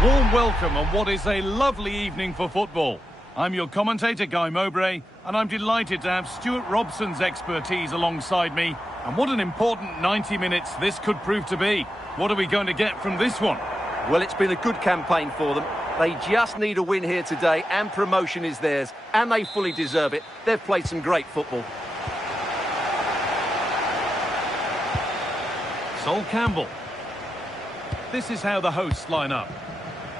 A warm welcome on what is a lovely evening for football. I'm your commentator, Guy Mowbray, and I'm delighted to have Stuart Robson's expertise alongside me. And what an important 90 minutes this could prove to be. What are we going to get from this one? Well, it's been a good campaign for them. They just need a win here today, and promotion is theirs, and they fully deserve it. They've played some great football. Sol Campbell. This is how the hosts line up.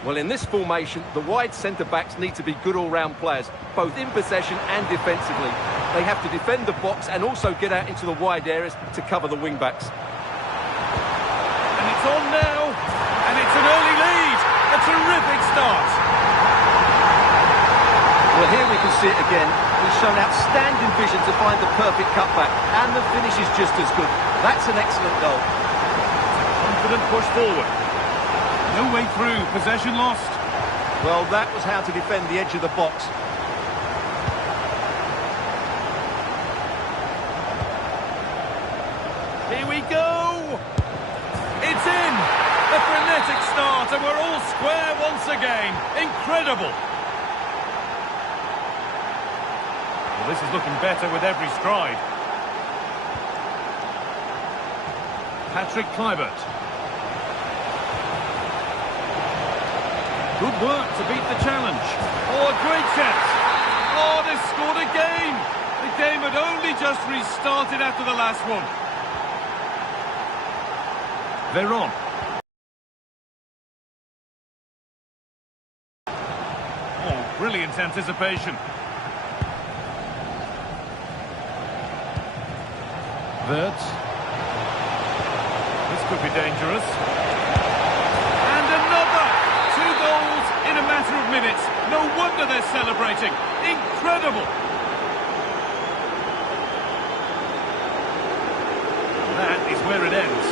Well, in this formation, the wide centre-backs need to be good all-round players, both in possession and defensively. They have to defend the box and also get out into the wide areas to cover the wing-backs. And it's on now, and it's an early lead. A terrific start. Well, here we can see it again. He's shown outstanding vision to find the perfect cutback, and the finish is just as good. That's an excellent goal. Confident push forward. No way through, possession lost. Well, that was how to defend the edge of the box. Here we go! It's in! A frenetic start, and we're all square once again. Incredible! Well, this is looking better with every stride. Patrick Kluivert. Good work to beat the challenge. Oh, a great chance. Oh, they scored again. The game had only just restarted after the last one. They're on. Oh, brilliant anticipation. Wirtz. This could be dangerous. And another! 2 goals in a matter of minutes. No wonder they're celebrating. Incredible! That is where it ends.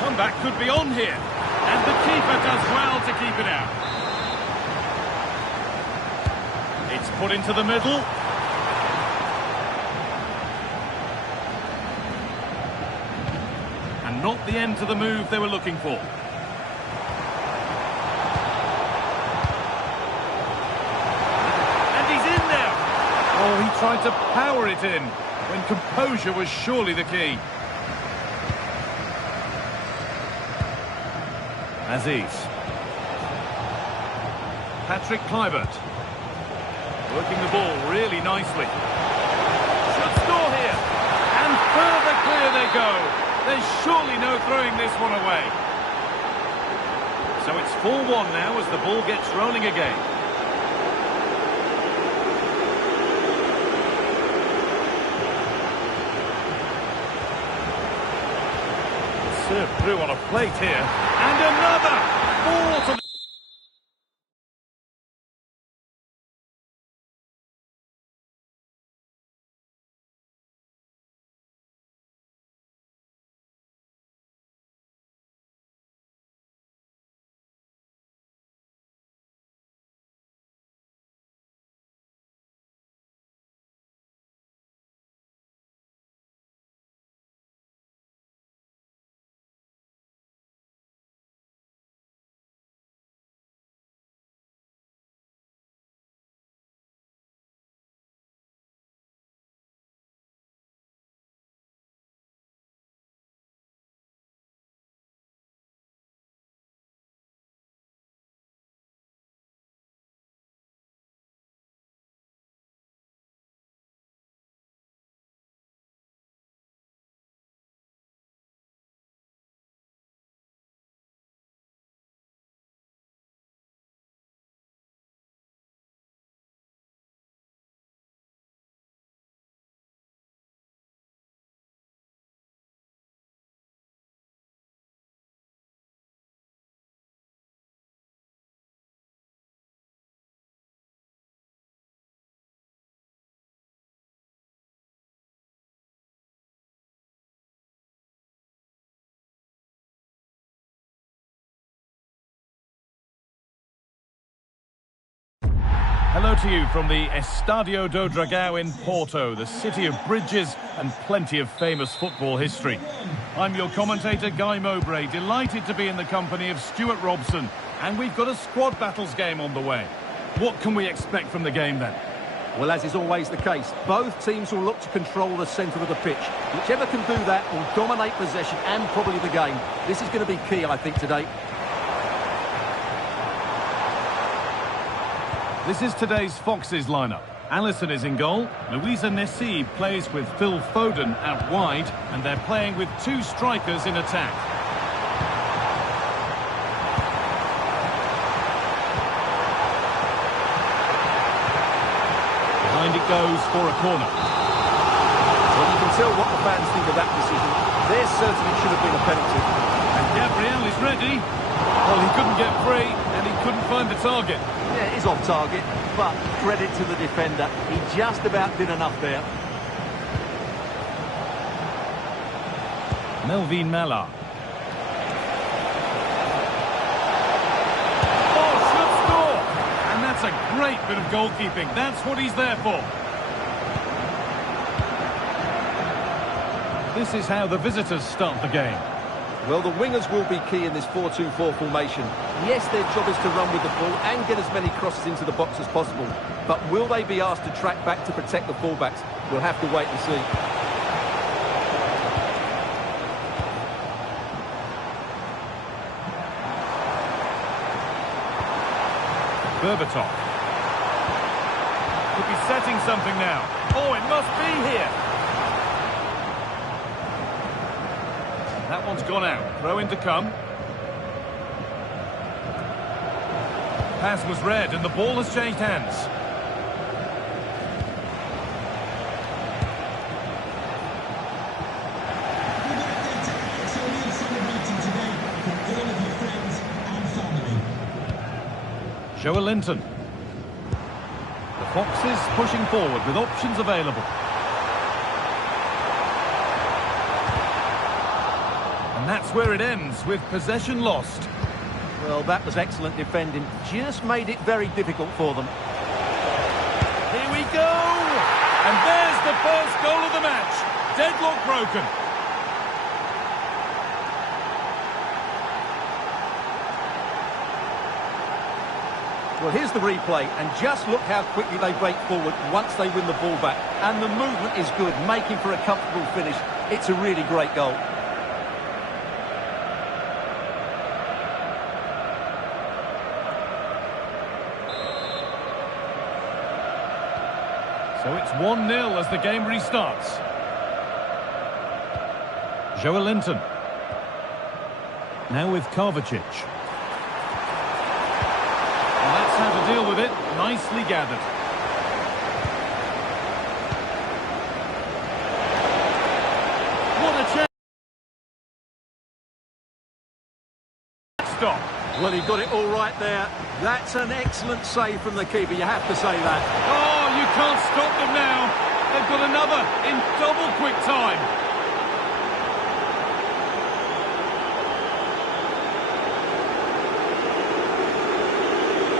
Comeback could be on here. And the keeper does well to keep it out. It's put into the middle. And not the end to the move they were looking for. And he's in there. Oh, he tried to power it in when composure was surely the key. Aziz. Patrick Kluivert. Working the ball really nicely. Should score here. And further clear they go. There's surely no throwing this one away. So it's 4-1 now as the ball gets rolling again. Served through on a plate here. And another! Ball to the Hello to you from the Estadio do Dragão in Porto, the city of bridges and plenty of famous football history. I'm your commentator, Guy Mowbray, delighted to be in the company of Stuart Robson, and we've got a squad battles game on the way. What can we expect from the game then? Well, as is always the case, both teams will look to control the centre of the pitch. Whichever can do that will dominate possession and probably the game. This is going to be key, I think, today. This is today's Foxes lineup. Alisson is in goal. Louisa Nessie plays with Phil Foden out wide, and they're playing with two strikers in attack. Behind it goes for a corner. Well, you can tell what the fans think of that decision. There certainly should have been a penalty. And Gabriel is ready. Well, he couldn't get free, and he couldn't find the target. Yeah, it is off target, but credit to the defender. He just about did enough there. Melvin Mella. Oh, should score! And that's a great bit of goalkeeping. That's what he's there for. This is how the visitors start the game. Well, the wingers will be key in this 4-2-4 formation. Yes, their job is to run with the ball and get as many crosses into the box as possible. But will they be asked to track back to protect the fullbacks? We'll have to wait and see. Berbatov. Could be setting something now. Oh, it must be here. That one's gone out. Throw in to come. Pass was read and the ball has changed hands. Joelinton. The Foxes pushing forward with options available. And that's where it ends, with possession lost. Well, that was excellent defending. Just made it very difficult for them. Here we go! And there's the first goal of the match. Deadlock broken. Well, here's the replay, and just look how quickly they break forward once they win the ball back. And the movement is good, making for a comfortable finish. It's a really great goal. So it's 1-0 as the game restarts. Joelinton. Now with Kovacic. And that's how to deal with it. Nicely gathered. What a chance. Stop. Well, he got it all right there. That's an excellent save from the keeper, you have to say that. Oh, you can't stop them now. They've got another in double quick time.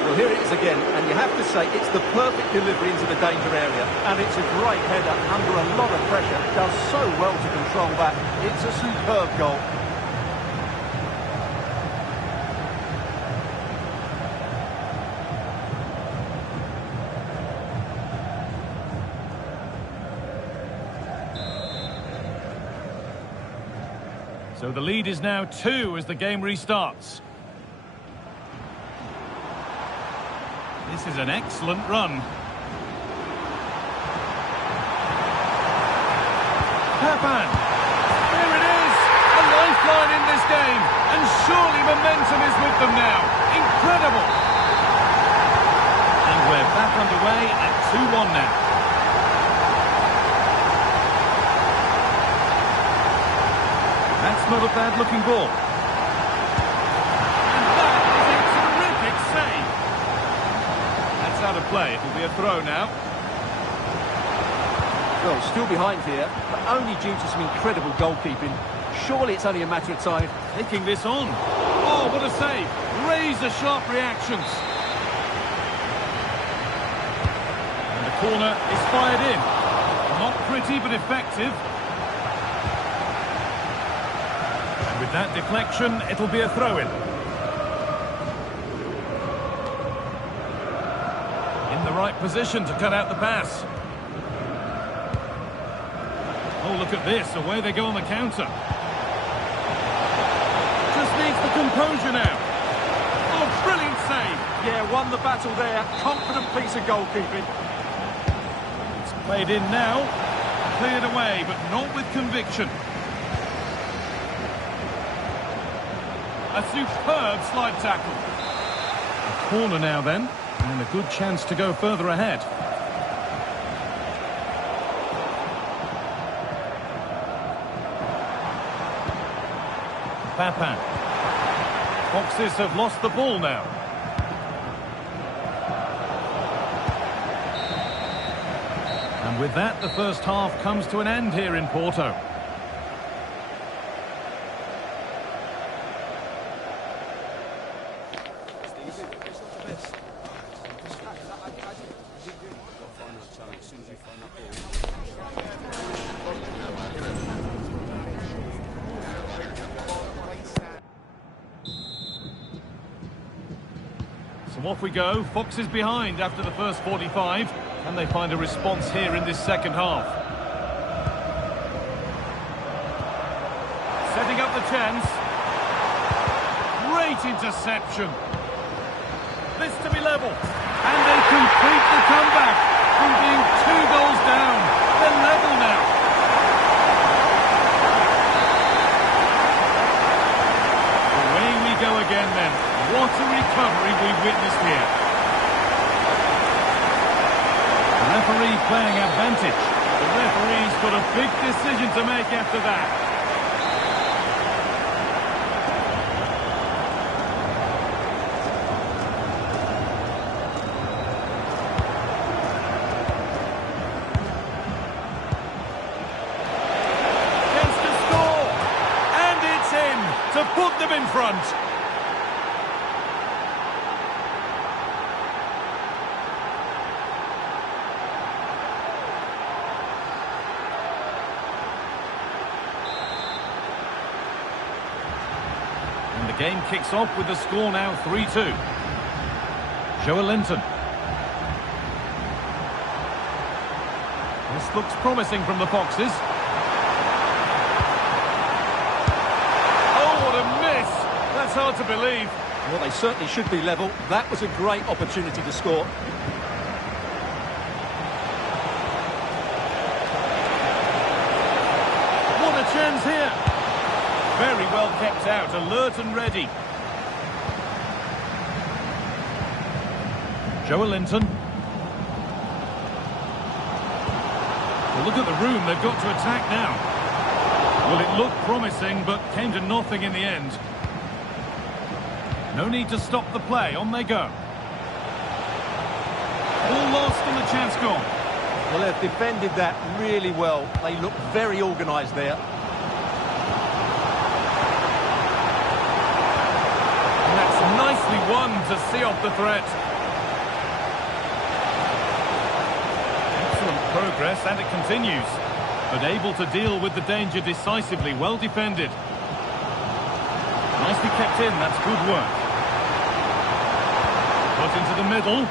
Well, here it is again, and you have to say it's the perfect delivery into the danger area. And it's a great header under a lot of pressure. Does so well to control that. It's a superb goal. So the lead is now 2 as the game restarts. This is an excellent run. Papan. There it is. A lifeline in this game. And surely momentum is with them now. Incredible. And we're back underway at 2-1 now. That's not a bad-looking ball. And that is a terrific save. That's out of play. It'll be a throw now. Well, still behind here, but only due to some incredible goalkeeping. Surely it's only a matter of time. Taking this on. Oh, what a save. Razor-sharp reactions. corner is fired in. Not pretty, but effective. And with that deflection, it'll be a throw-in. In the right position to cut out the pass. Oh, look at this. Away they go on the counter. Just needs the composure now. Oh, brilliant save. Yeah, won the battle there. Confident piece of goalkeeping. It's played in now. Cleared away, but not with conviction. A superb slide tackle. A corner now then, and a good chance to go further ahead. Buffon. Foxes have lost the ball now. And with that, the first half comes to an end here in Porto. So off we go. Foxes behind after the first 45. Can they find a response here in this second half? Setting up the chance. Great interception. This to be level. And they complete the comeback from being 2 goals down. They're level now. Away we go again then. What a recovery we've witnessed here. The referee playing advantage. The referee's got a big decision to make after that. Chance to score. And it's in to put them in front. The game kicks off with the score now 3-2. Joelinton. This looks promising from the Foxes. Oh, what a miss! That's hard to believe. Well, they certainly should be level. That was a great opportunity to score. What a chance here! Very well kept out, alert and ready. Joelinton. Well, look at the room they've got to attack now. Well, it looked promising, but came to nothing in the end. No need to stop the play, on they go. All lost and the chance gone. Well, they've defended that really well. They look very organised there. Nicely won to see off the threat. Excellent progress, and it continues. But able to deal with the danger decisively, well defended. Nicely kept in, that's good work. Put into the middle.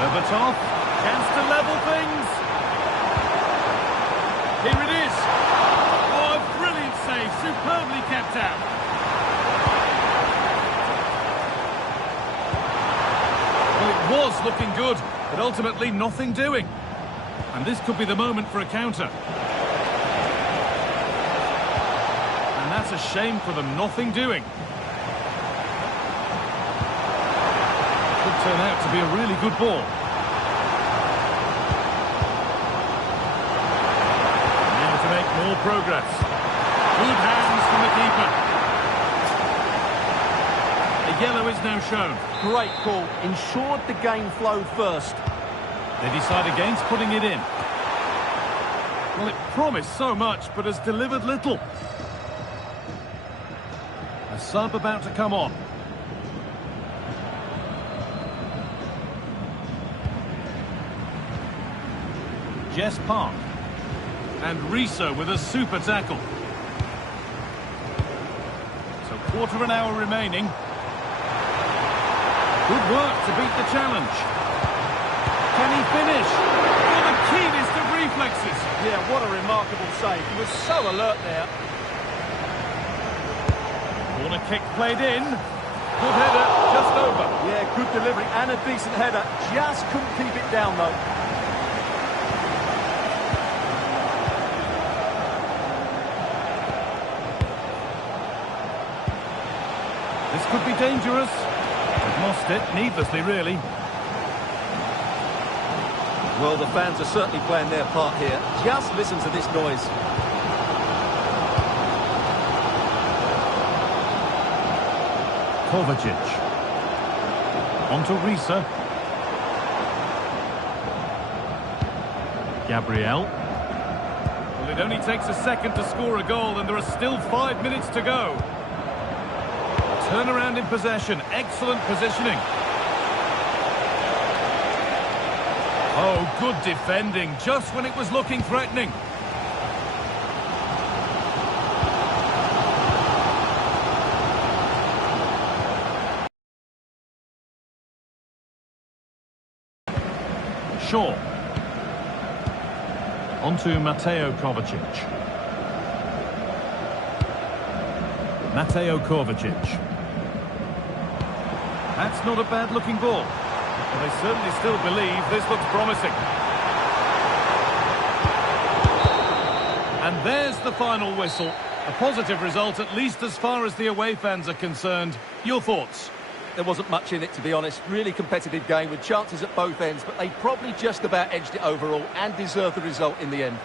Berbatov, chance to level things. Here it is. Oh, a brilliant save, superbly kept out. Was looking good, but ultimately nothing doing. And this could be the moment for a counter. And that's a shame for them, nothing doing. Could turn out to be a really good ball. Able to make more progress. Good hands from the keeper. A yellow is now shown. Great call. Ensured the game flowed first. They decide against putting it in. Well, it promised so much, but has delivered little. A sub about to come on. Jess Park. And Riso with a super tackle. So quarter of an hour remaining. Good work to beat the challenge. Can he finish? Oh, the keenest of reflexes. Yeah, what a remarkable save. He was so alert there. Corner kick played in. Good header, just over. Yeah, good delivery and a decent header. Just couldn't keep it down, though. This could be dangerous. They've lost it, needlessly, really. Well, the fans are certainly playing their part here. Just listen to this noise. Kovacic. On to Risa. Gabriel. Well, it only takes a second to score a goal, and there are still 5 minutes to go. Turnaround in possession. Excellent positioning. Oh, good defending, just when it was looking threatening. Shaw. On to Mateo Kovacic. Mateo Kovacic. That's not a bad-looking ball. Well, they certainly still believe this looks promising. And there's the final whistle. A positive result, at least as far as the away fans are concerned. Your thoughts? There wasn't much in it, to be honest. Really competitive game with chances at both ends, but they probably just about edged it overall and deserved the result in the end.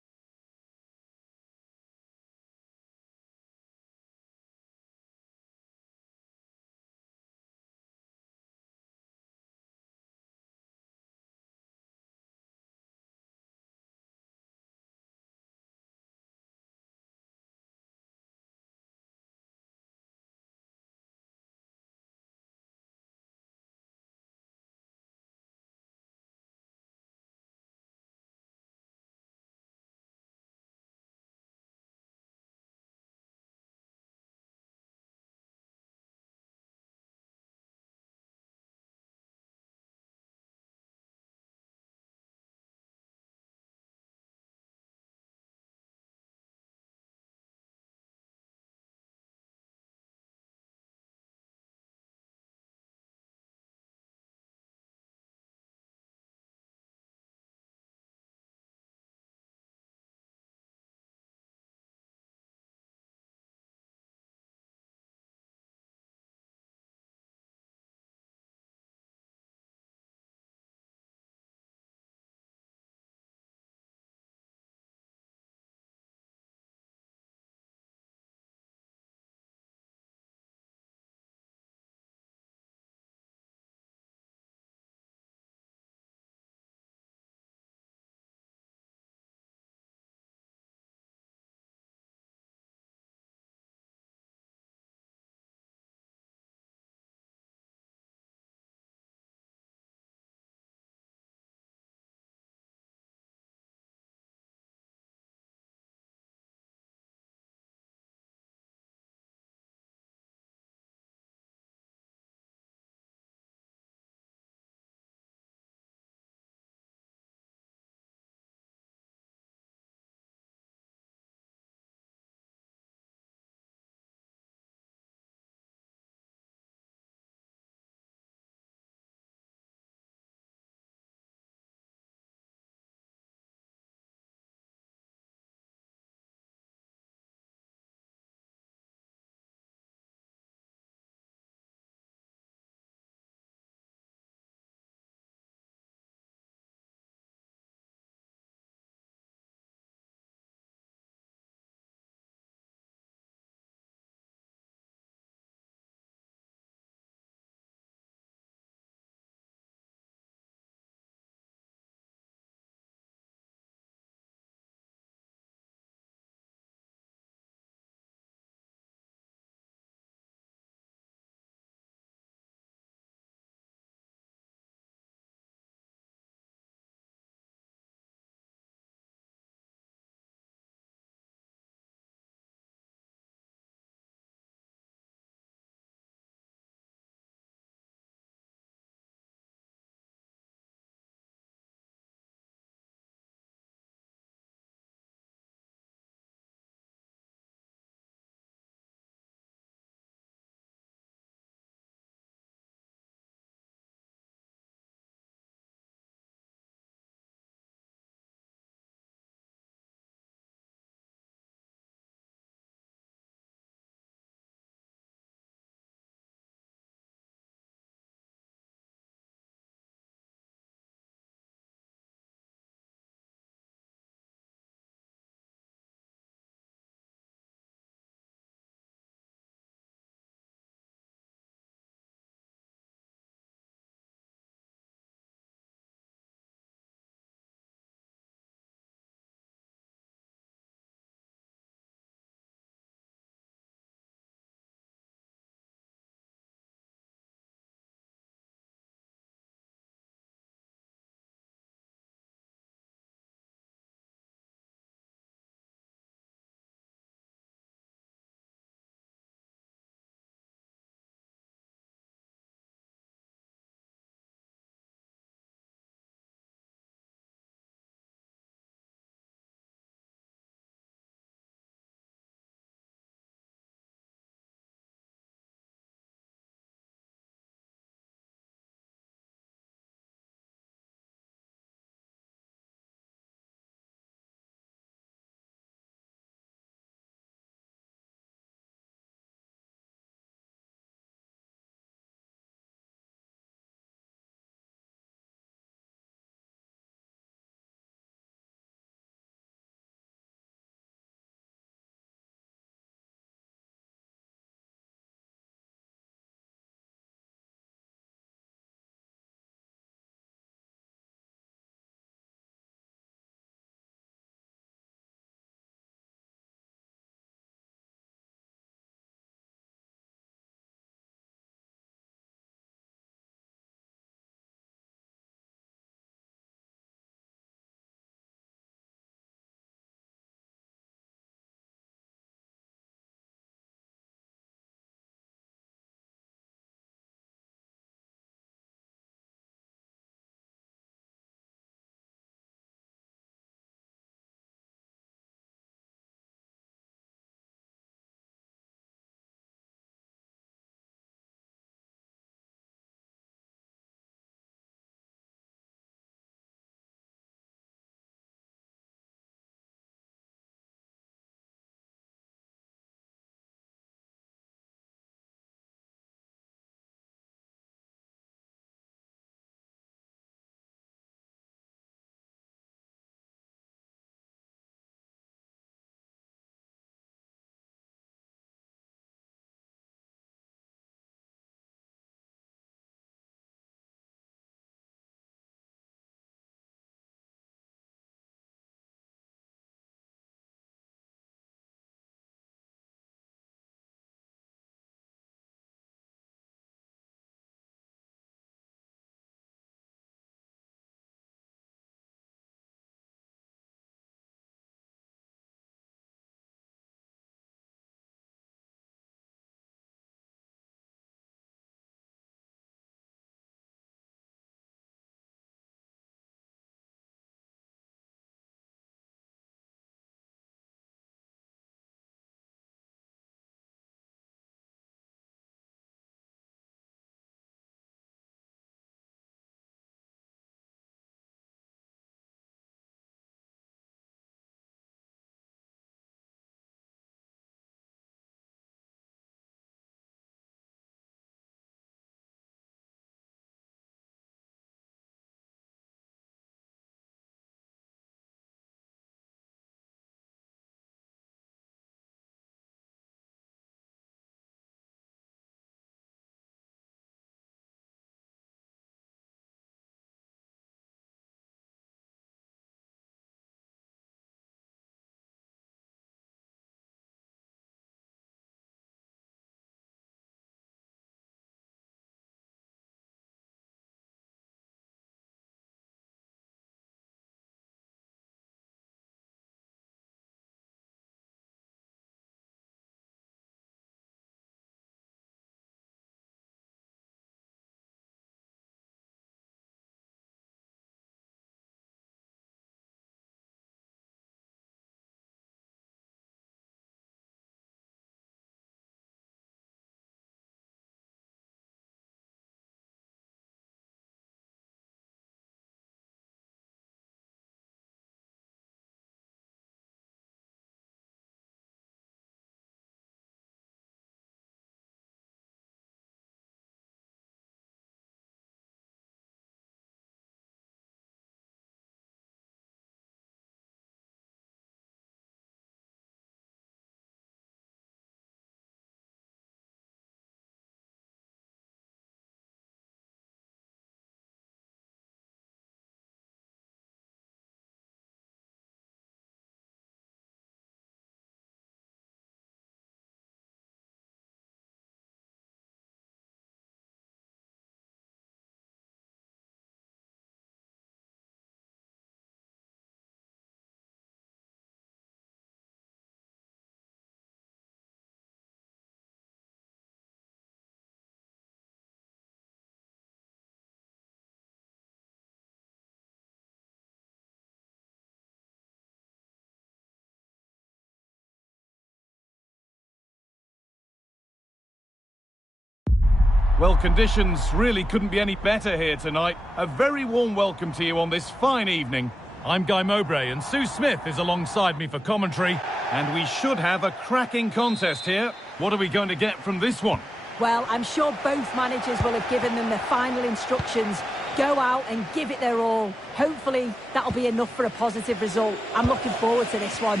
Well, conditions really couldn't be any better here tonight. A very warm welcome to you on this fine evening. I'm Guy Mowbray and Sue Smith is alongside me for commentary. And we should have a cracking contest here. What are we going to get from this one? Well, I'm sure both managers will have given them the final instructions. Go out and give it their all. Hopefully, that'll be enough for a positive result. I'm looking forward to this one.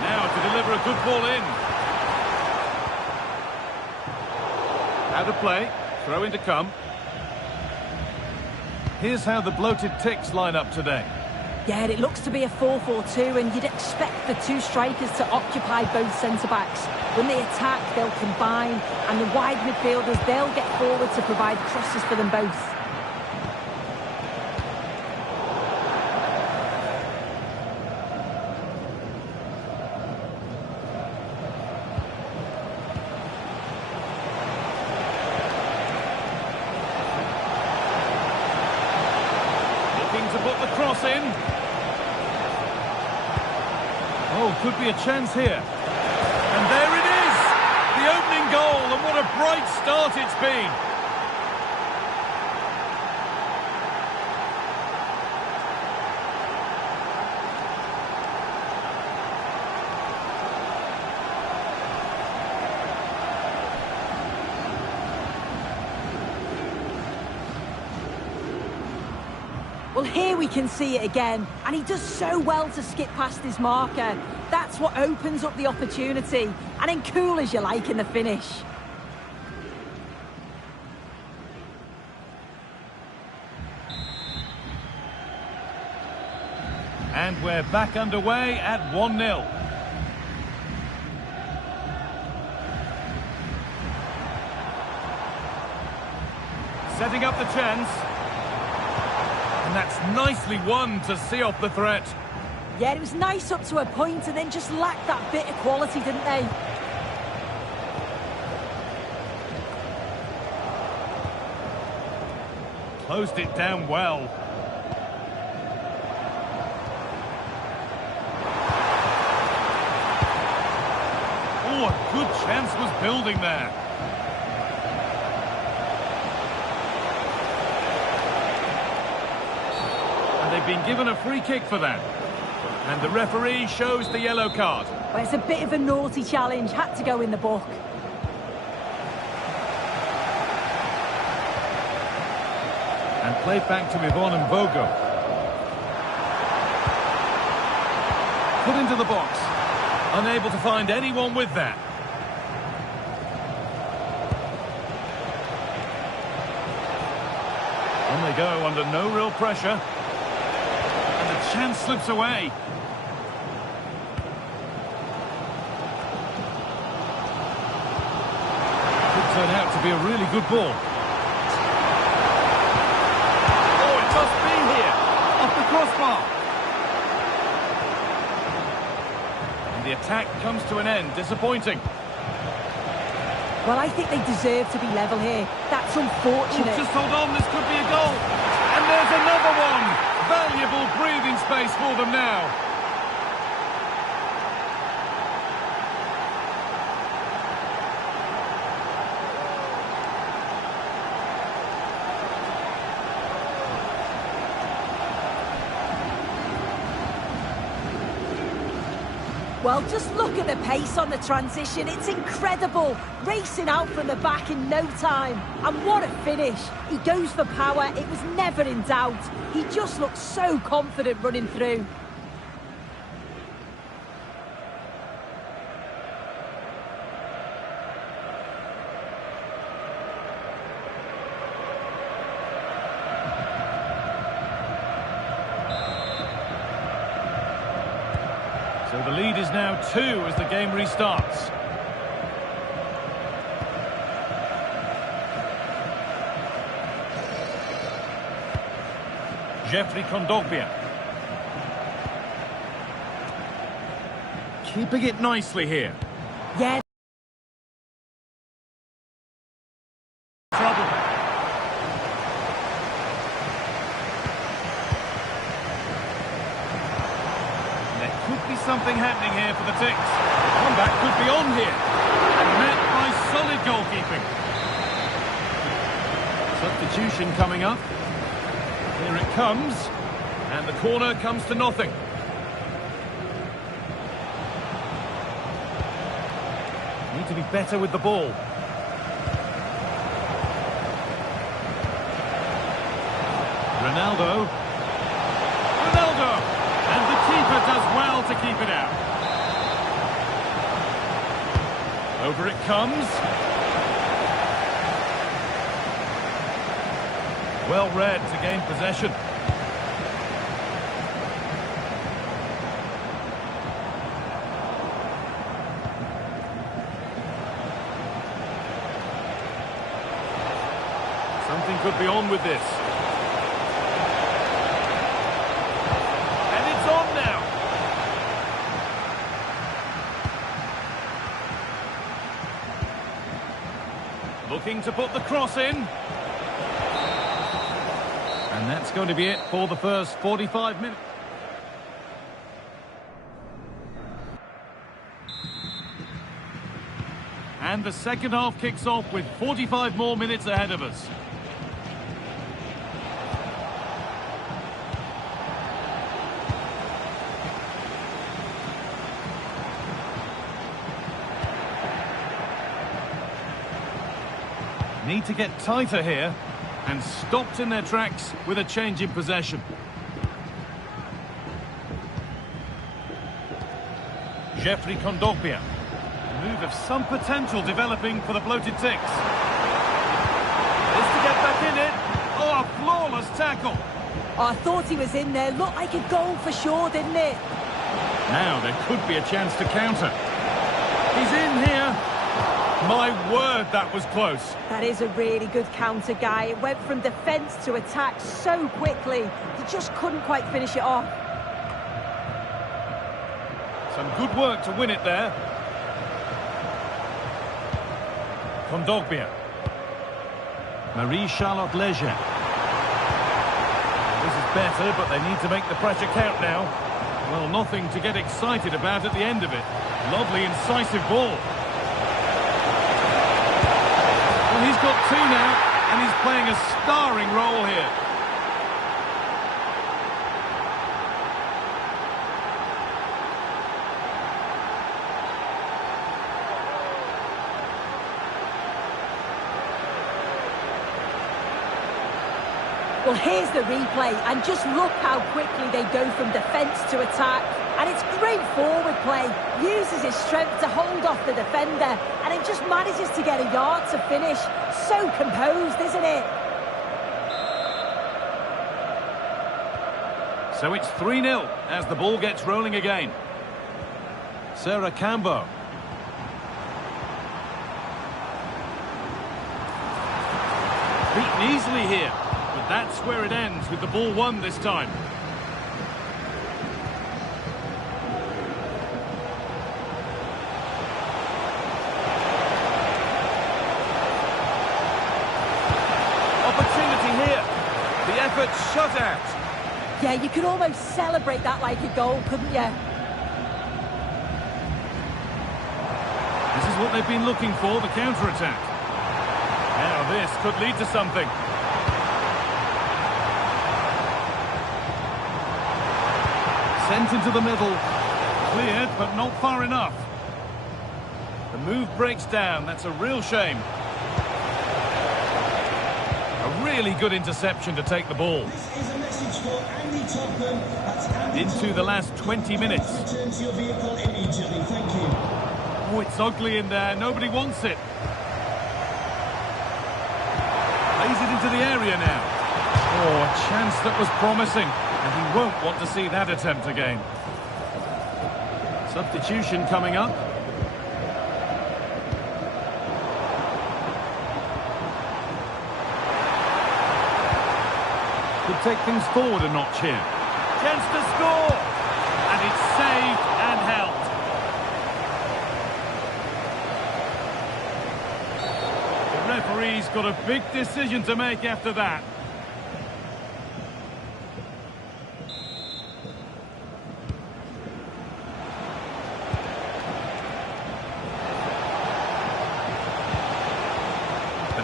Now to deliver a good ball in. Out of play. Throw in to come. Here's how the bloated Ticks line up today. Yeah, it looks to be a 4-4-2, and you'd expect the two strikers to occupy both centre-backs. When they attack, they'll combine, and the wide midfielders, they'll get forward to provide crosses for them both. Looking to put the cross in. Oh, could be a chance here. And there it is! The opening goal, and what a bright start it's been. Well, here we can see it again, and he does so well to skip past his marker. That's what opens up the opportunity, and then cool as you like in the finish. And we're back underway at 1-0. Setting up the chance. And that's nicely won to see off the threat. Yeah, it was nice up to a point and then just lacked that bit of quality, didn't they? Closed it down well. Oh, a good chance was building there. They've been given a free kick for that. And the referee shows the yellow card. Well, it's a bit of a naughty challenge. Had to go in the book. And played back to Yvonne and Bogo. Put into the box. Unable to find anyone with that. On they go under no real pressure. Chance slips away. Could turn out to be a really good ball. Oh, it must be here. Off the crossbar. And the attack comes to an end. Disappointing. Well, I think they deserve to be level here. That's unfortunate. Oh, just hold on. This could be a goal. And there's another one. Valuable breathing space for them now. Well, just look at the pace on the transition. It's incredible. Racing out from the back in no time. And what a finish. He goes for power. It was never in doubt. He just looks so confident running through. So the lead is now 2 as the game restarts. Jeffrey Kondogbia. Keeping it nicely here. Yeah. Trouble. There could be something happening here for the Ticks. Comeback could be on here. And now by solid goalkeeping. Substitution coming up. Here it comes. And the corner comes to nothing. Need to be better with the ball. Ronaldo. And the keeper does well to keep it out. Over it comes. Well read to gain possession. Something could be on with this. And it's on now. Looking to put the cross in. And that's going to be it for the first 45 minutes. And the second half kicks off with 45 more minutes ahead of us. Need to get tighter here, and stopped in their tracks with a change in possession. Jeffrey Kondogbia. A move of some potential developing for the bloated Ticks. Is to get back in it. Oh, a flawless tackle. Oh, I thought he was in there. Looked like a goal for sure, didn't it? Now there could be a chance to counter. He's in here. My word, that was close. That is a really good counter, Guy. It went from defence to attack so quickly. He just couldn't quite finish it off. Some good work to win it there. Kondogbia. Marie-Charlotte Leger. This is better, but they need to make the pressure count now. Well, nothing to get excited about at the end of it. Lovely, incisive ball. Well, he's got two now, and he's playing a starring role here. Well, here's the replay, and just look how quickly they go from defence to attack. And it's great forward play. Uses his strength to hold off the defender, and it just manages to get a yard to finish. So composed, isn't it? So it's 3-0 as the ball gets rolling again. Sarah Cambo. Beaten easily here. But that's where it ends, with the ball won this time. Opportunity here. The effort shut out. Yeah, you could almost celebrate that like a goal, couldn't you? This is what they've been looking for, the counter-attack. Now this could lead to something. Sent into the middle. Cleared, but not far enough. The move breaks down. That's a real shame. A really good interception to take the ball. This is a message for Andy Topham. That's Andy into the last 20 minutes. Return to your vehicle immediately. Thank you. Oh, it's ugly in there. Nobody wants it. Plays it into the area now. Oh, a chance that was promising. And he won't want to see that attempt again. Substitution coming up. Could take things forward a notch here. Chance to score! And it's saved and held. The referee's got a big decision to make after that.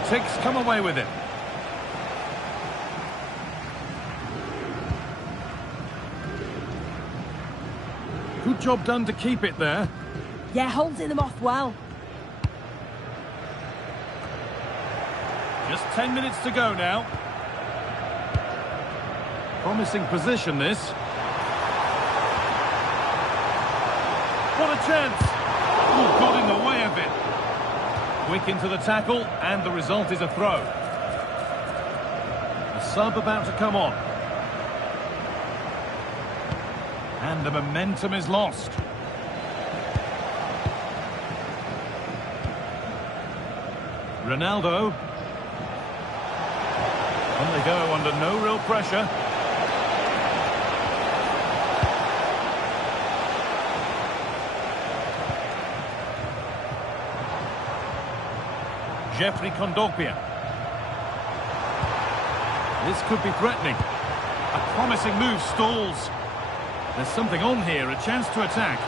tactics come away with it. Good job done to keep it there. Yeah, holding them off well. Just 10 minutes to go now. Promising position, this. What a chance! Oh, got in the way of it. Quick into the tackle, and the result is a throw. A sub about to come on. And the momentum is lost. Ronaldo. On they go under no real pressure. Jeffrey Kondogbia. This could be threatening. A promising move stalls. There's something on here, a chance to attack.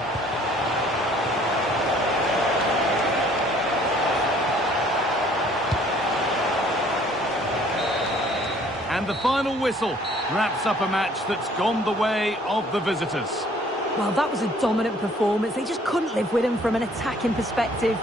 And the final whistle wraps up a match that's gone the way of the visitors. Well, that was a dominant performance. They just couldn't live with him from an attacking perspective.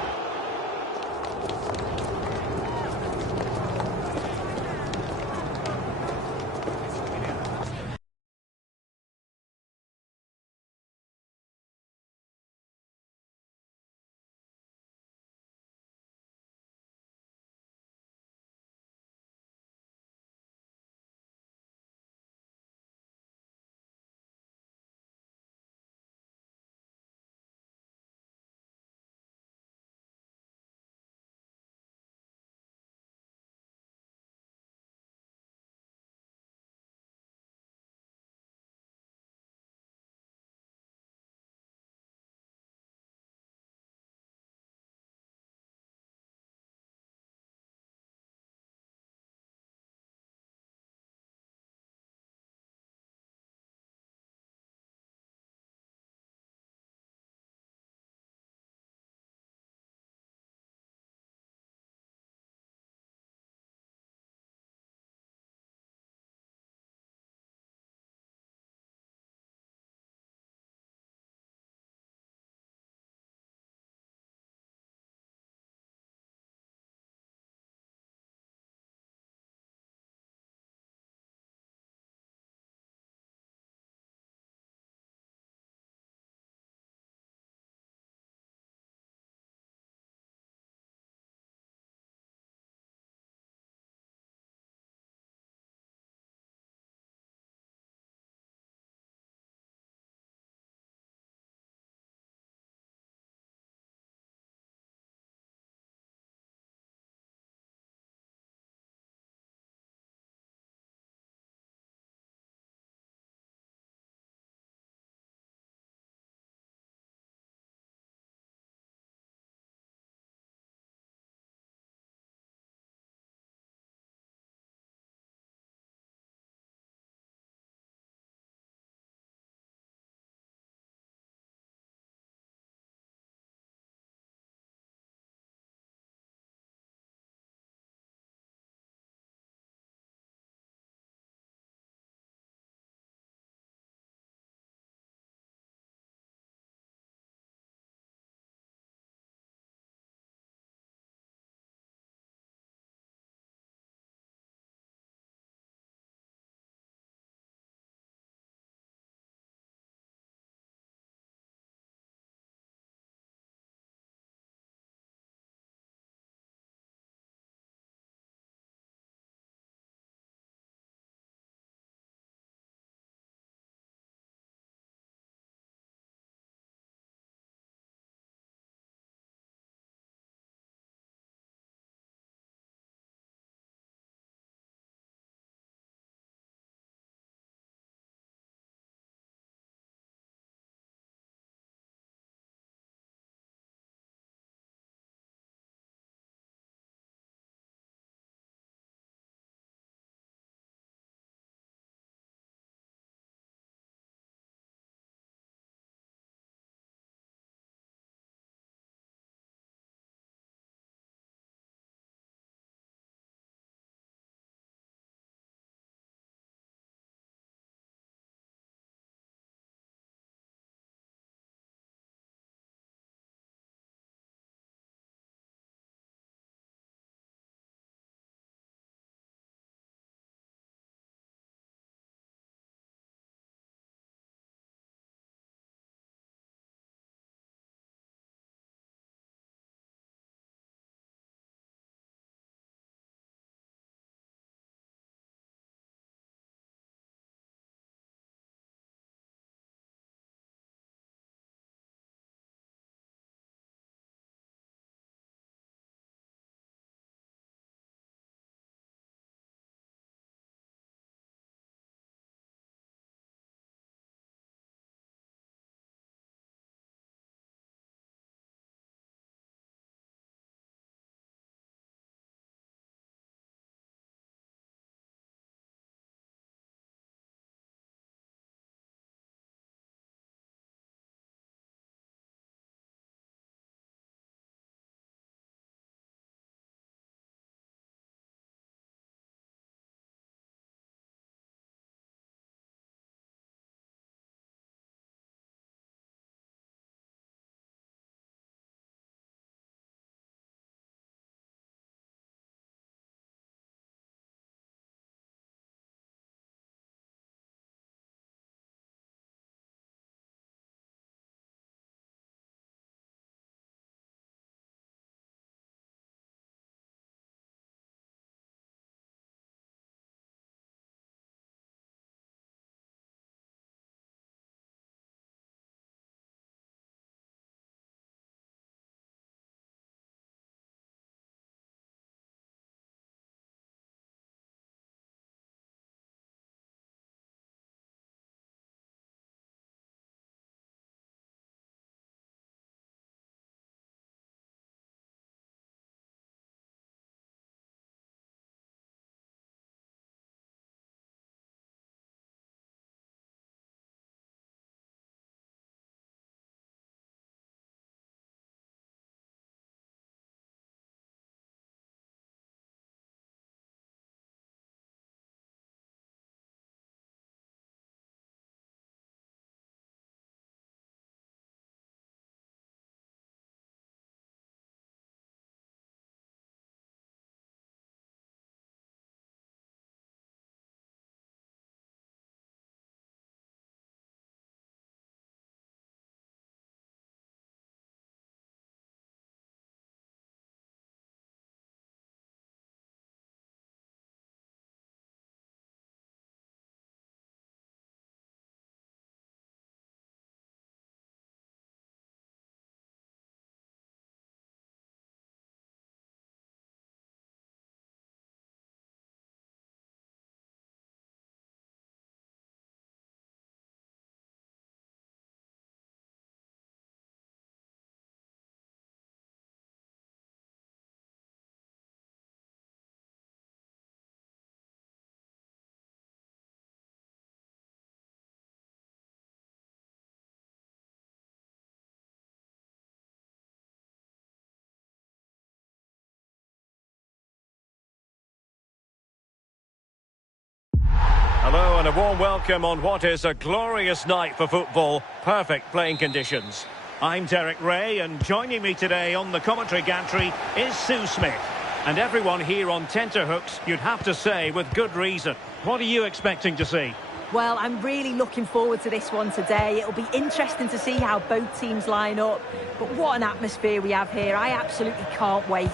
Hello and a warm welcome on what is a glorious night for football. Perfect playing conditions. I'm Derek Ray, and joining me today on the commentary gantry is Sue Smith. And everyone here on tenterhooks, you'd have to say, with good reason. What are you expecting to see? Well, I'm really looking forward to this one today. It'll be interesting to see how both teams line up. But what an atmosphere we have here. I absolutely can't wait.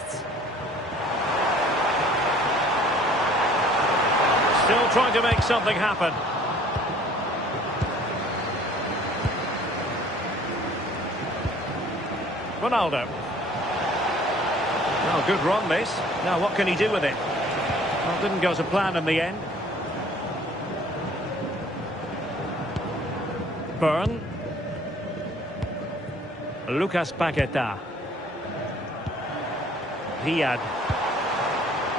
Still trying to make something happen. Ronaldo. Oh, good run, this. Now, what can he do with it? Well, didn't go to plan in the end. Byrne. Lucas Paqueta. Riyad.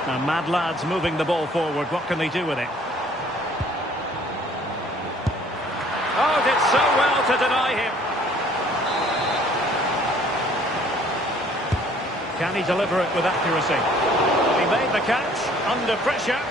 Now, mad lads moving the ball forward. What can they do with it? Oh, did so well to deny him. Can he deliver it with accuracy? He made the catch under pressure.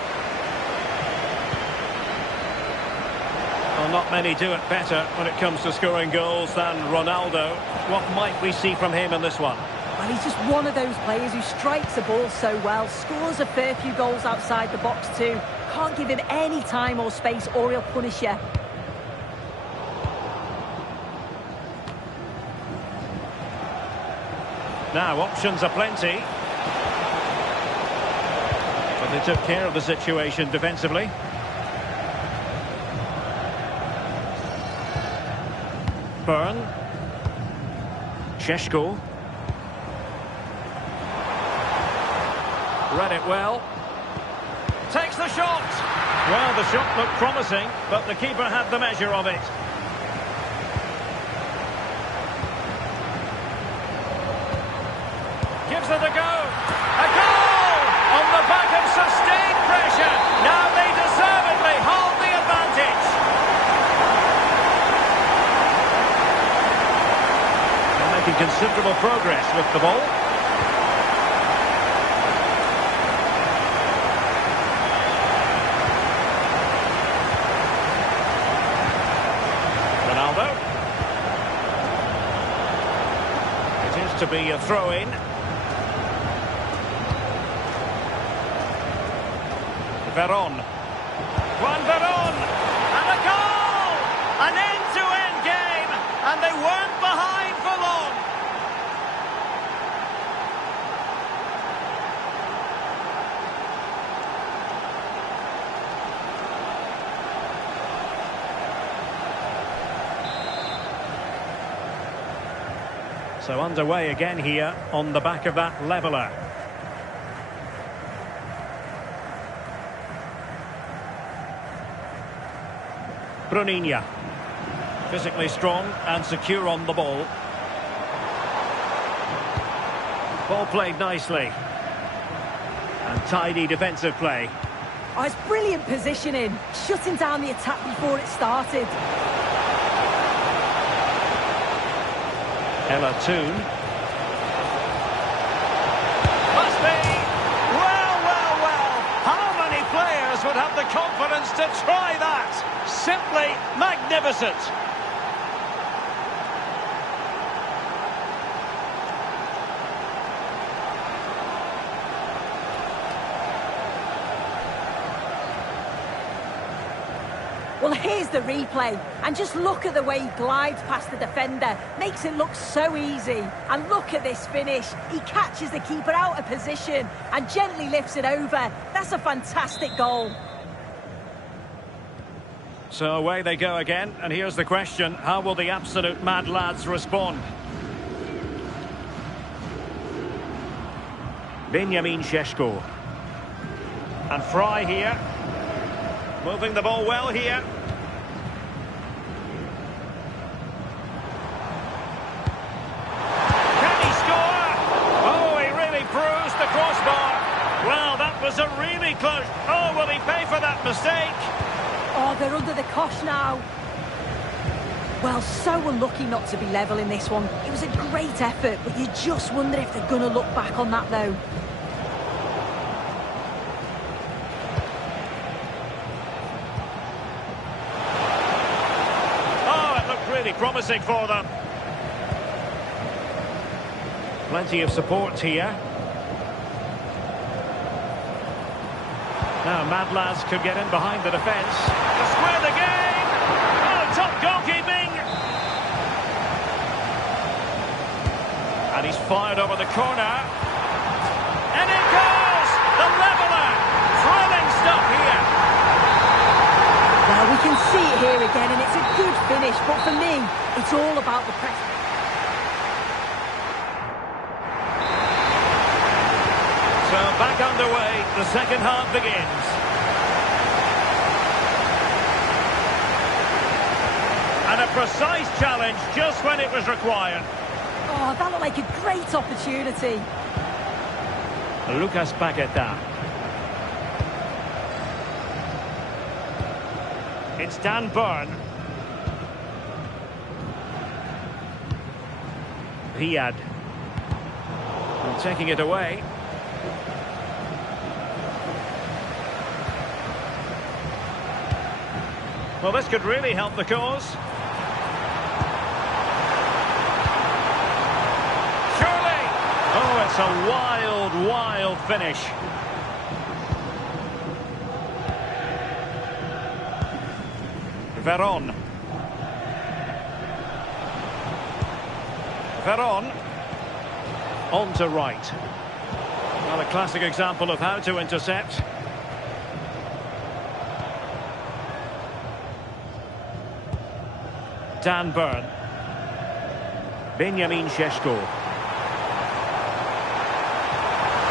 Well, not many do it better when it comes to scoring goals than Ronaldo. What might we see from him in this one? Well, he's just one of those players who strikes the ball so well, scores a fair few goals outside the box too. Can't give him any time or space or he'll punish you. Now, options are plenty. But they took care of the situation defensively. Byrne. Šeško. Read it well. Takes the shot. Well, the shot looked promising, but the keeper had the measure of it. Gives it a go. A goal! On the back of sustained pressure. Now they deservedly hold the advantage. They're making considerable progress with the ball. Ronaldo. It is to be a throw-in. Veron. Juan Veron! And a goal! An end-to-end game! And they weren't behind for long! So underway again here on the back of that leveller. Bruninha, physically strong and secure on the ball. Ball played nicely. And tidy defensive play. Oh, it's brilliant positioning, shutting down the attack before it started. Ella Toon. Must be! Well, well, well! How many players would have the confidence to try that? Simply magnificent! Well, here's the replay, and just look at the way he glides past the defender. Makes it look so easy. And look at this finish. He catches the keeper out of position and gently lifts it over. That's a fantastic goal. So away they go again, and here's the question: how will the absolute mad lads respond? Benjamin Šeško. And Fry here. Moving the ball well here. Can he score? Oh, he really bruised the crossbar. Well, that was a really close. Oh, will he pay for that mistake? Oh, they're under the cosh now. Well, so unlucky not to be level in this one. It was a great effort, but you just wonder if they're going to look back on that, though. really promising for them. Plenty of support here. Now Madlas could get in behind the defence to square the game. Oh, top goalkeeping. And he's fired over the corner. And it goes! The leveller! Thrilling stuff here. Well, we can see it here again, and it's a good finish, but for me, it's all about the press. So back underway, the second half begins. And a precise challenge just when it was required. Oh, that looked like a great opportunity. Lucas Paqueta. It's Dan Burn. Riyad. And taking it away. Well, this could really help the cause. Surely! Oh, it's a wild, wild finish. Veron. Veron. On to right. Well, a classic example of how to intercept. Dan Burn. Benjamin Šeško.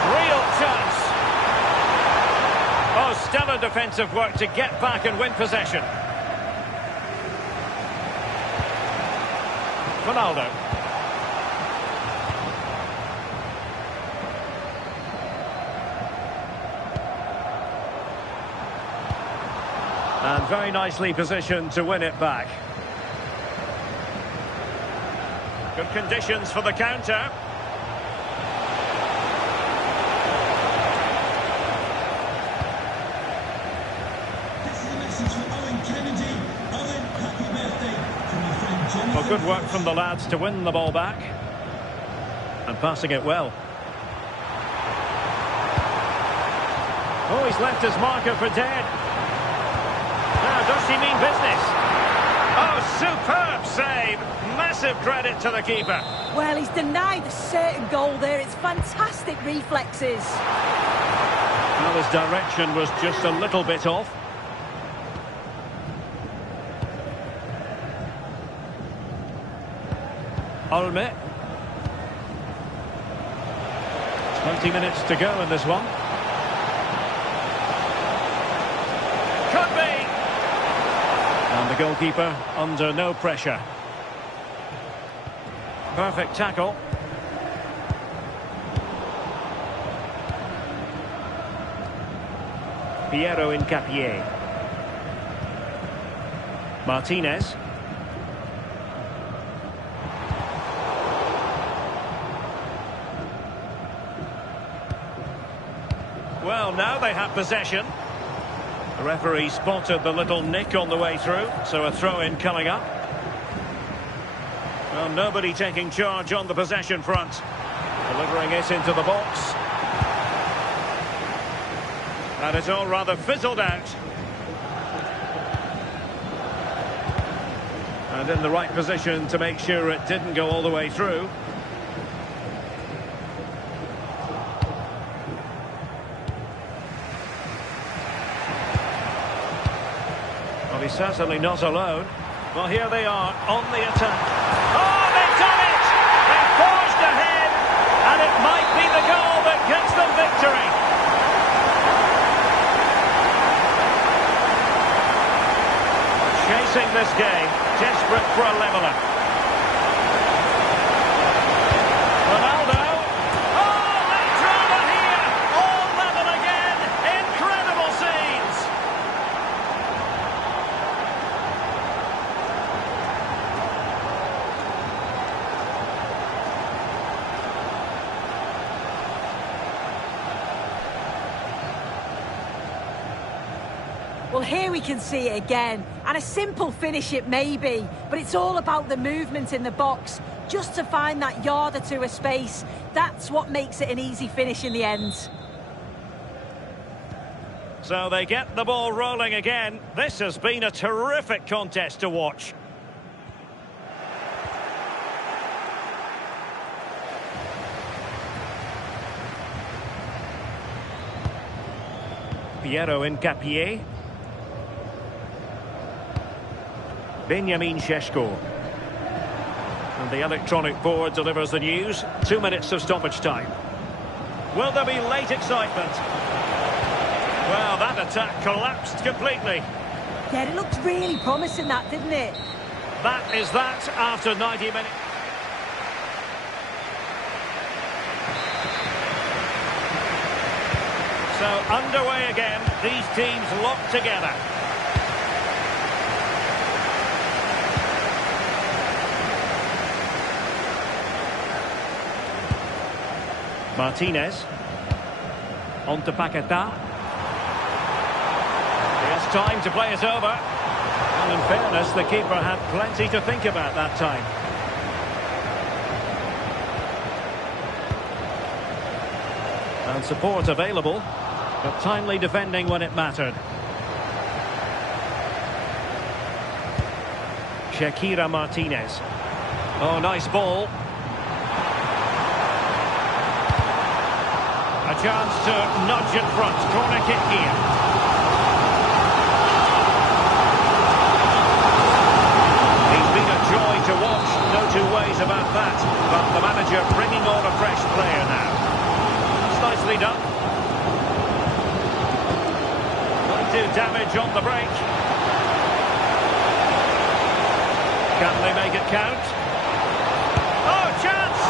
Real chance. Oh, stellar defensive work to get back and win possession. Ronaldo. And very nicely positioned to win it back. Good conditions for the counter. This is a message for Owen Kennedy. Owen, happy birthday from my friend Jennifer. Well, good work from the lads to win the ball back. And passing it well. Oh, he's left his marker for dead. Now, does he mean business? Oh, superb save. Massive credit to the keeper. Well, he's denied a certain goal there. It's fantastic reflexes. Well, his direction was just a little bit off. Olme. 20 minutes to go in this one. Could be. And the goalkeeper under no pressure. Perfect tackle. Piero Hincapié. Martinez. Well, now they have possession. The referee spotted the little nick on the way through, so a throw-in coming up. Well, nobody taking charge on the possession front. Delivering it into the box. And it's all rather fizzled out. And in the right position to make sure it didn't go all the way through. Well, he's certainly not alone. Well, here they are on the attack. Oh, they've done it! They've forged ahead, and it might be the goal that gets them victory. Chasing this game, desperate for a leveller. Ronaldo. Oh, that drama here! All level again! Incredible scenes! Well, here we can see it again. And a simple finish it may be, but it's all about the movement in the box. Just to find that yard or two of space, that's what makes it an easy finish in the end. So they get the ball rolling again. This has been a terrific contest to watch. Piero Hincapié. Benjamin Šeško. And the electronic board delivers the news. 2 minutes of stoppage time. Will there be late excitement? Well, that attack collapsed completely. Yeah, it looked really promising, that, didn't it? That is that after 90 minutes. So underway again, these teams locked together. Martinez. On to Paquetá. He has time to play it over. And in fairness, the keeper had plenty to think about that time. And support available, but timely defending when it mattered. Shakira Martinez. Oh, nice ball. A chance to nudge in front. Corner kick here. He's been a joy to watch, no two ways about that. But the manager bringing on a fresh player now. It's nicely done. Might do damage on the break. Can they make it count? Oh, chance!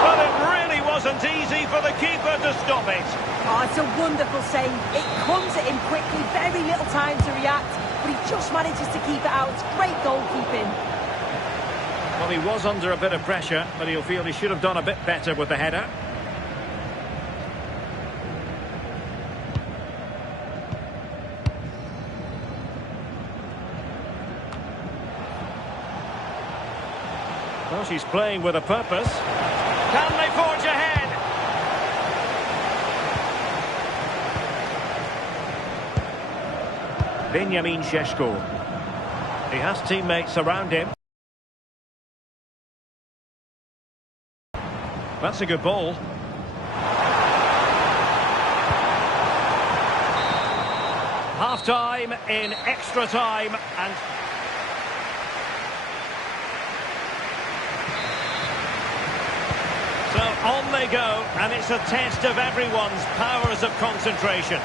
But it really wasn't easy for the keeper to stop it. Oh, it's a wonderful save. It comes at him quickly, very little time to react, but he just manages to keep it out. It's great goalkeeping. Well, he was under a bit of pressure, but he'll feel he should have done a bit better with the header. Well, she's playing with a purpose. Can they forge ahead? Benjamin Šeško. He has teammates around him. That's a good ball. Half-time in extra time and... So on they go, and it's a test of everyone's powers of concentration.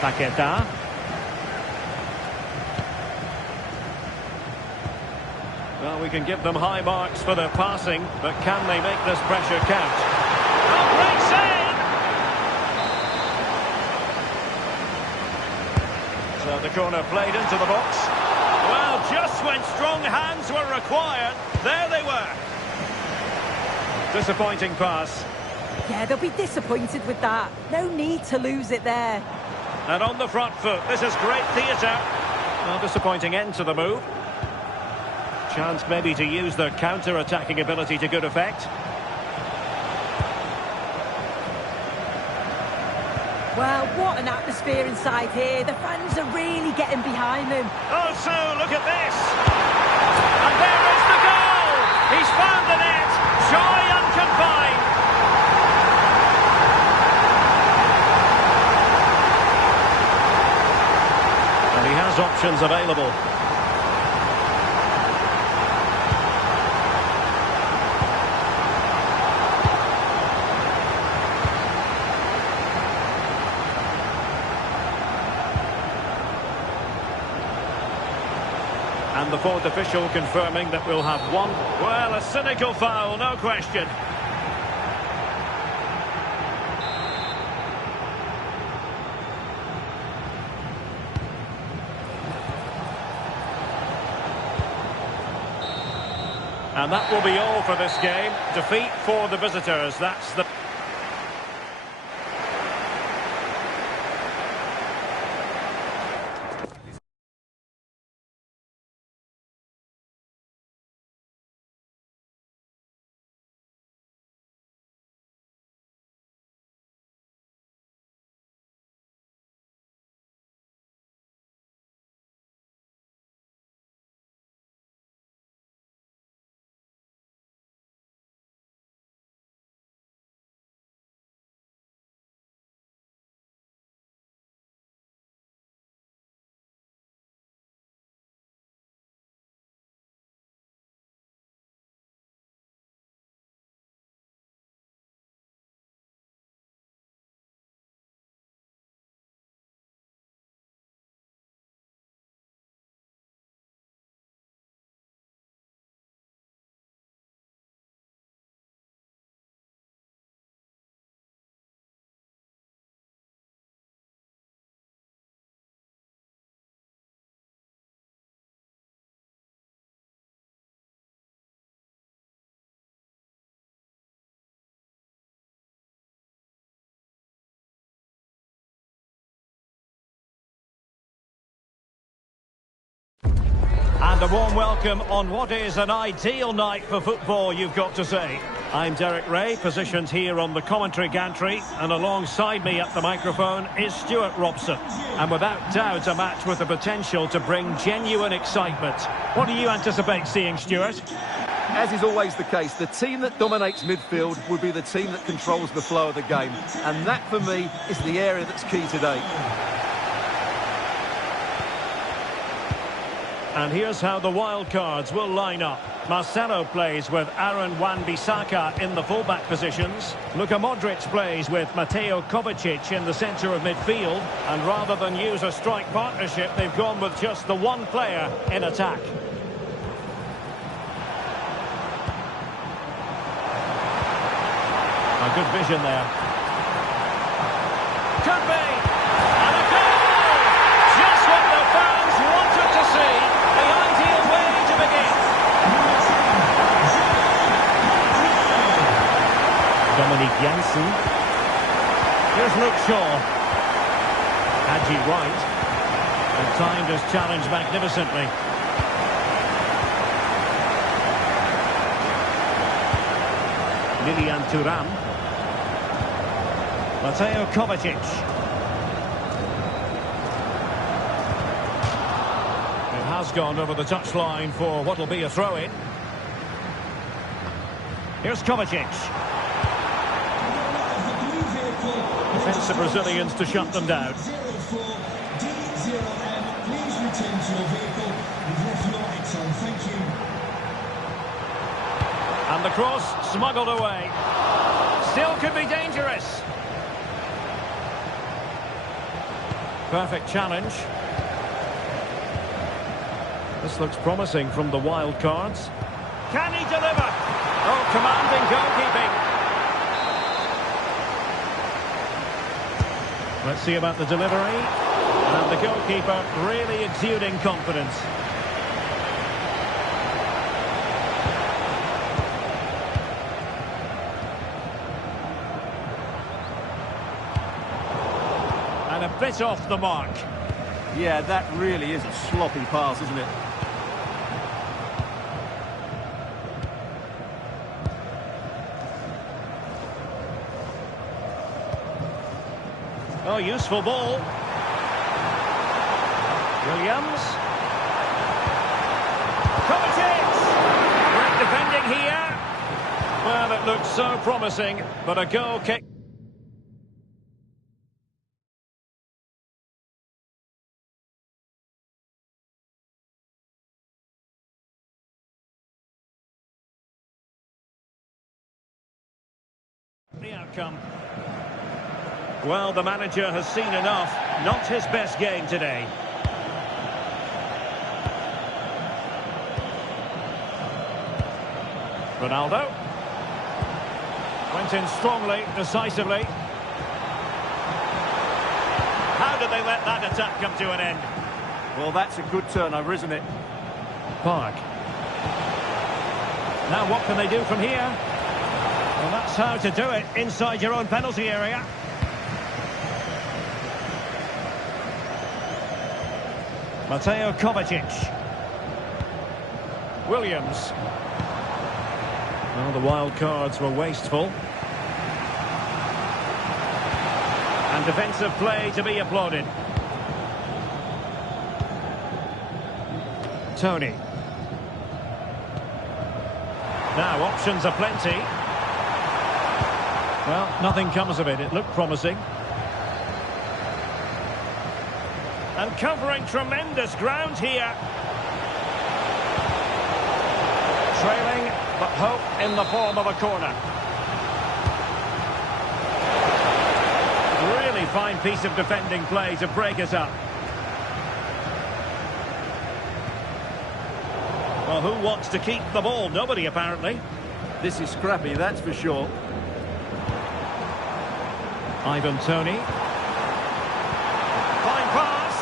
Paquetá. Well, we can give them high marks for their passing, but can they make this pressure count? Oh, great save! So the corner played into the box. Well, just when strong hands were required, there they were. Disappointing pass. Yeah, they'll be disappointed with that. No need to lose it there. And on the front foot, this is great theatre. Well, disappointing end to the move. Chance maybe to use their counter-attacking ability to good effect. Well, what an atmosphere inside here. The fans are really getting behind them. Oh, Sue, look at this. And there is the goal. He's found the net. Joy unconfined. And he has options available. And the fourth official confirming that we'll have one. Well, a cynical foul, no question. And that will be all for this game. Defeat for the visitors. That's the... And a warm welcome on what is an ideal night for football, you've got to say. I'm Derek Ray, positioned here on the commentary gantry, and alongside me at the microphone is Stuart Robson. And without doubt, a match with the potential to bring genuine excitement. What do you anticipate seeing, Stuart? As is always the case, the team that dominates midfield will be the team that controls the flow of the game. And that, for me, is the area that's key today. And here's how the wild cards will line up. Marcelo plays with Aaron Wan-Bissaka in the fullback positions. Luka Modric plays with Mateo Kovacic in the centre of midfield. And rather than use a strike partnership, they've gone with just the one player in attack. A good vision there. Could be! And a goal! Just what the fans wanted to see. The ideal way to begin. Dominic Janssen. Here's Luke Shaw. Haji White. And timed his challenge magnificently. Lilian Thuram. Mateo Kovacic. It has gone over the touchline for what will be a throw-in. Here's Kovacic. Defensive Brazilians to shut them down. And the cross smuggled away. Still could be dangerous. Perfect challenge. This looks promising from the wild cards. Can he deliver? Oh, commanding goalkeeping. Let's see about the delivery. And the goalkeeper really exuding confidence. And a bit off the mark. Yeah, that really is a sloppy pass, isn't it? Oh, useful ball. Williams. Kovacic! Great defending here. Well, it looked so promising, but a goal kick. The outcome. Well, the manager has seen enough. Not his best game today. Ronaldo. Went in strongly, decisively. How did they let that attack come to an end? Well, that's a good turnover, isn't it? Park. Now what can they do from here? Well, that's how to do it, inside your own penalty area. Mateo Kovacic. Williams. Well, the wild cards were wasteful. And defensive play to be applauded. Tony. Now, options are plenty. Well, nothing comes of it. It looked promising. And covering tremendous ground here. Trailing, but hope in the form of a corner. Really fine piece of defending play to break us up. Well, who wants to keep the ball? Nobody, apparently. This is scrappy, that's for sure. Ivan Toney. Fine pass.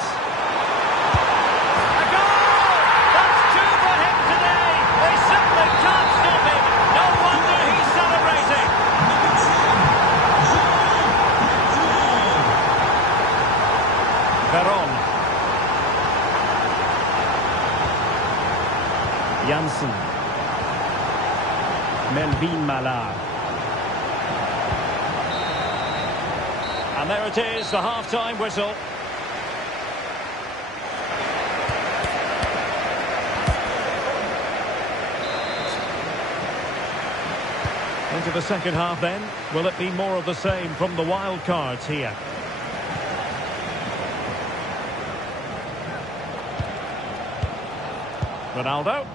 A goal! That's two for him today. They simply can't stop him. No wonder he's celebrating. Veron. Janssen. Melvin Mala. And there it is, the half-time whistle. Into the second half then. Will it be more of the same from the wild cards here? Ronaldo.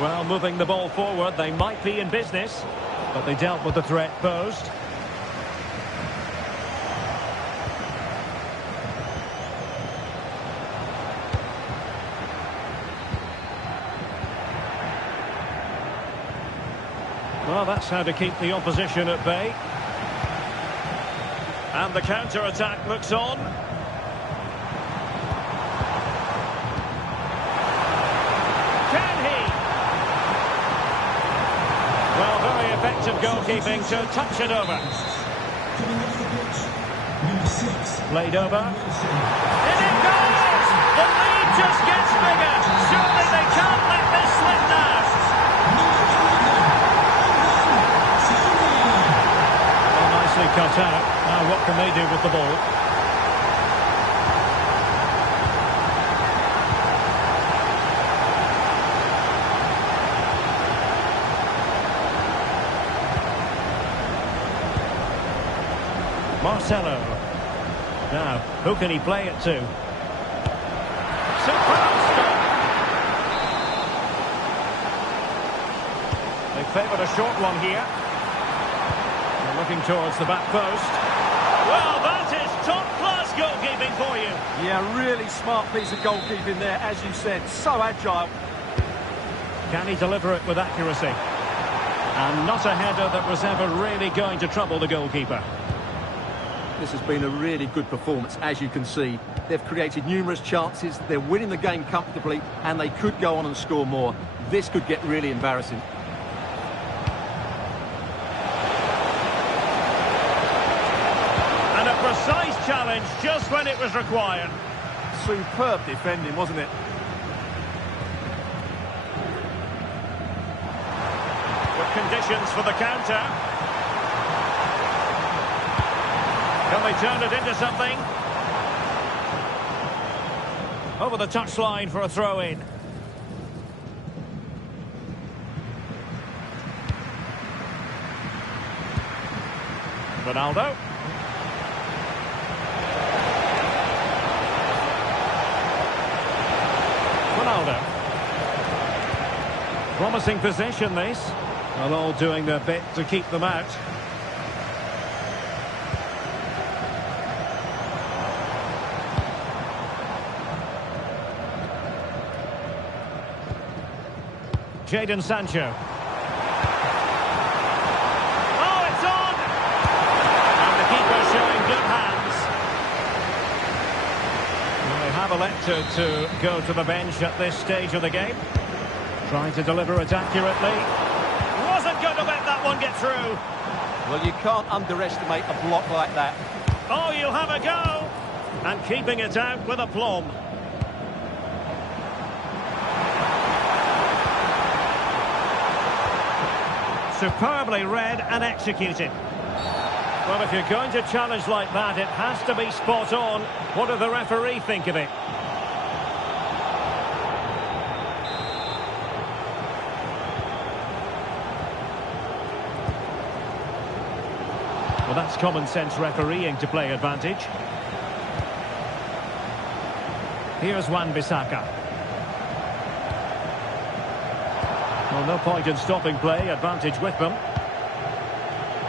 Well, moving the ball forward, they might be in business, but they dealt with the threat posed. Well, that's how to keep the opposition at bay. And the counter-attack looks on. Can he? Well, very effective goalkeeping to touch it over. Coming off the pitch, number 6. Played over. In it goes! The lead just gets bigger. Surely they can't let this slip now. Cut out. Now what can they do with the ball? Marcelo. Now, who can he play it to? Superb stop. They favoured a short one here. Looking towards the back post. Well, that is top-class goalkeeping for you. Yeah, really smart piece of goalkeeping there, as you said. So agile. Can he deliver it with accuracy? And not a header that was ever really going to trouble the goalkeeper. This has been a really good performance, as you can see. They've created numerous chances, they're winning the game comfortably, and they could go on and score more. This could get really embarrassing. Precise challenge just when it was required. Superb defending, wasn't it? With conditions for the counter. Can they turn it into something? Over the touchline for a throw-in. Ronaldo. Promising possession, this. Well, all doing their bit to keep them out. Jadon Sancho. Oh, it's on! And the keeper showing good hands. Well, they have elected to go to the bench at this stage of the game. Trying to deliver it accurately. Wasn't going to let that one get through. Well, you can't underestimate a block like that. Oh, you'll have a go. And keeping it out with aplomb. Superbly read and executed. Well, if you're going to challenge like that, it has to be spot on. What do the referee think of it? Well, that's common sense refereeing to play advantage. Here's Wan-Bissaka. Well, no point in stopping play, advantage with them.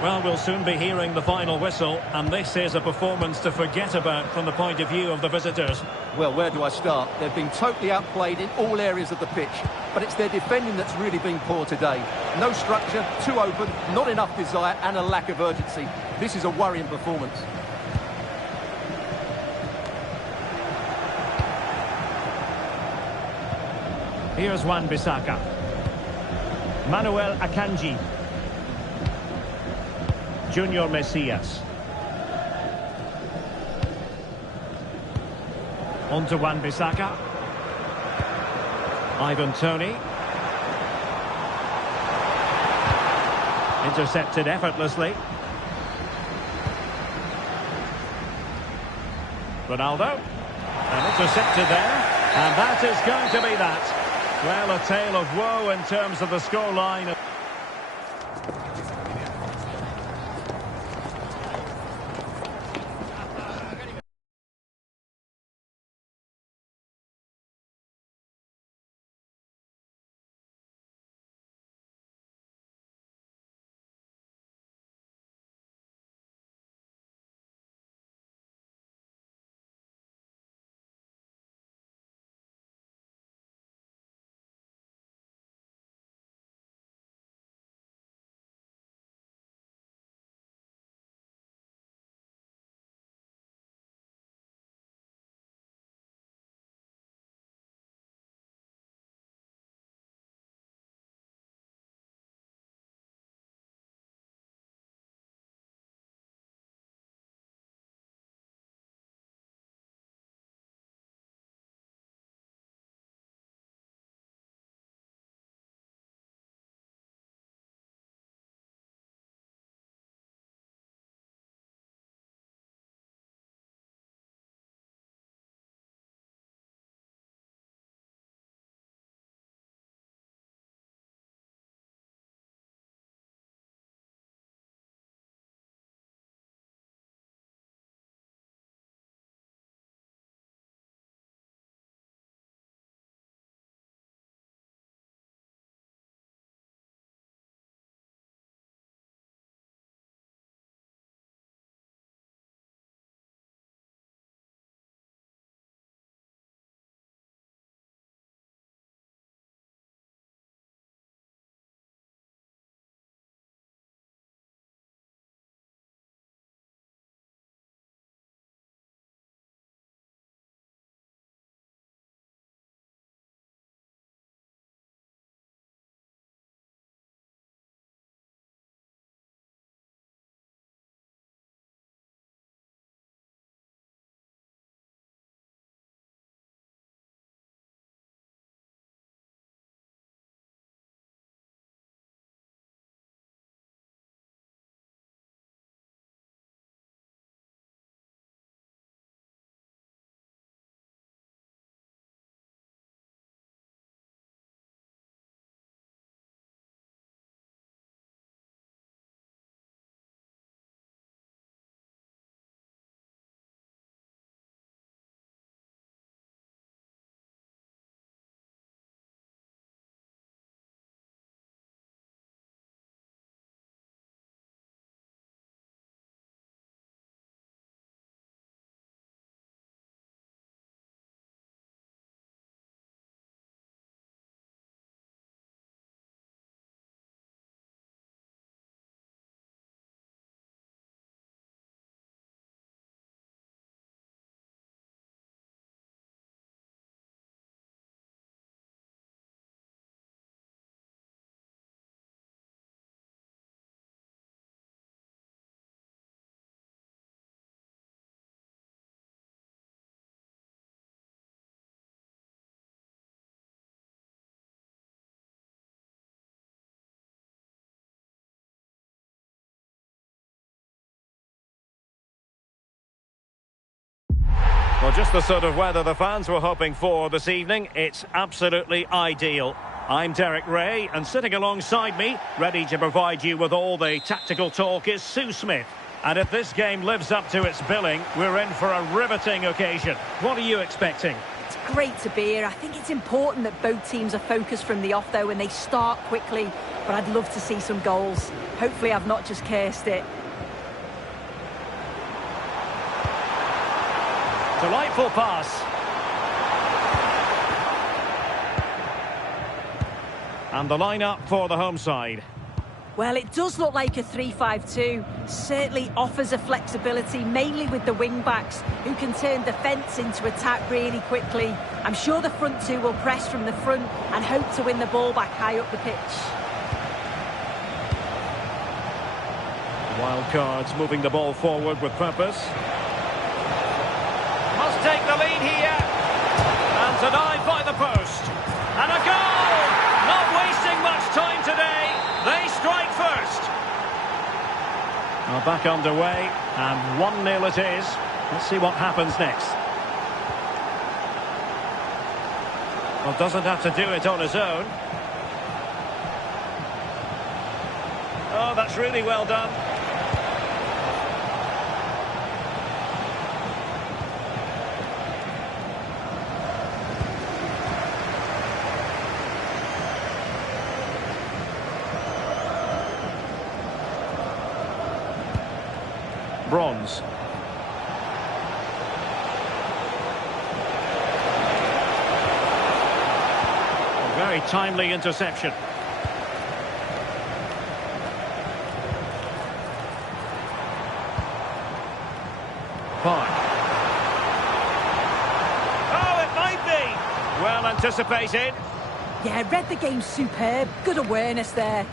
Well, we'll soon be hearing the final whistle, and this is a performance to forget about from the point of view of the visitors. Well, where do I start? They've been totally outplayed in all areas of the pitch, but it's their defending that's really been poor today. No structure, too open, not enough desire, and a lack of urgency. This is a worrying performance. Here's Wan-Bissaka. Manuel Akanji. Junior Messias. On to Wan-Bissaka. Ivan Toney. Intercepted effortlessly. Ronaldo. And intercepted there. And that is going to be that. Well, a tale of woe in terms of the scoreline. Well, just the sort of weather the fans were hoping for this evening. It's absolutely ideal. I'm Derek Ray, and sitting alongside me, ready to provide you with all the tactical talk, is Sue Smith. And if this game lives up to its billing, we're in for a riveting occasion. What are you expecting? It's great to be here. I think it's important that both teams are focused from the off, though, and they start quickly. But I'd love to see some goals. Hopefully I've not just cursed it. Delightful pass. And the line-up for the home side. Well, it does look like a 3-5-2. Certainly offers a flexibility, mainly with the wing-backs, who can turn defence into attack really quickly. I'm sure the front two will press from the front and hope to win the ball back high up the pitch. Wild cards moving the ball forward with purpose. Must take the lead here. And denied by the post. And a goal! Not wasting much time today. They strike first. Well, back underway, and 1-0 it is. Let's see what happens next. Well, doesn't have to do it on his own. Oh, that's really well done. Bronze. A very timely interception. Park. Oh, it might be! Well anticipated. Yeah, read the game superb. Good awareness there.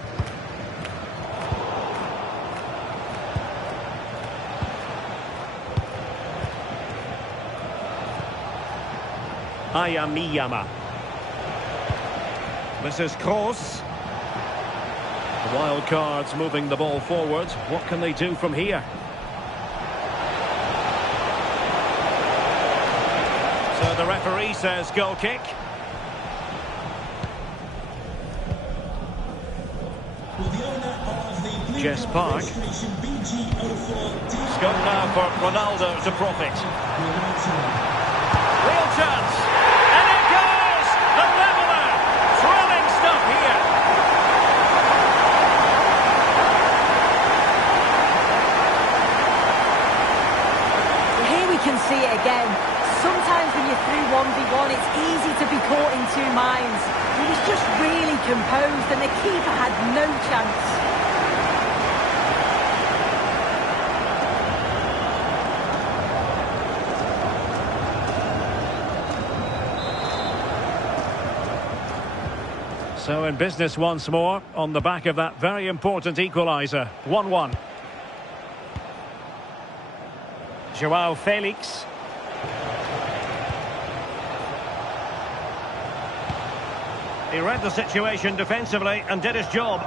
Ayamiyama. This is Kroos. The Wild Cards moving the ball forward. What can they do from here? So the referee says goal kick. Jess Park. Scope now for Ronaldo to profit. Real chance. And it goes! The leveller! Thrilling stuff here. Here we can see it again. Sometimes when you're through 1v1, it's easy to be caught in two minds. He was just really composed and the keeper had no chance. So in business once more, on the back of that very important equaliser. 1-1. Joao Felix. He read the situation defensively and did his job.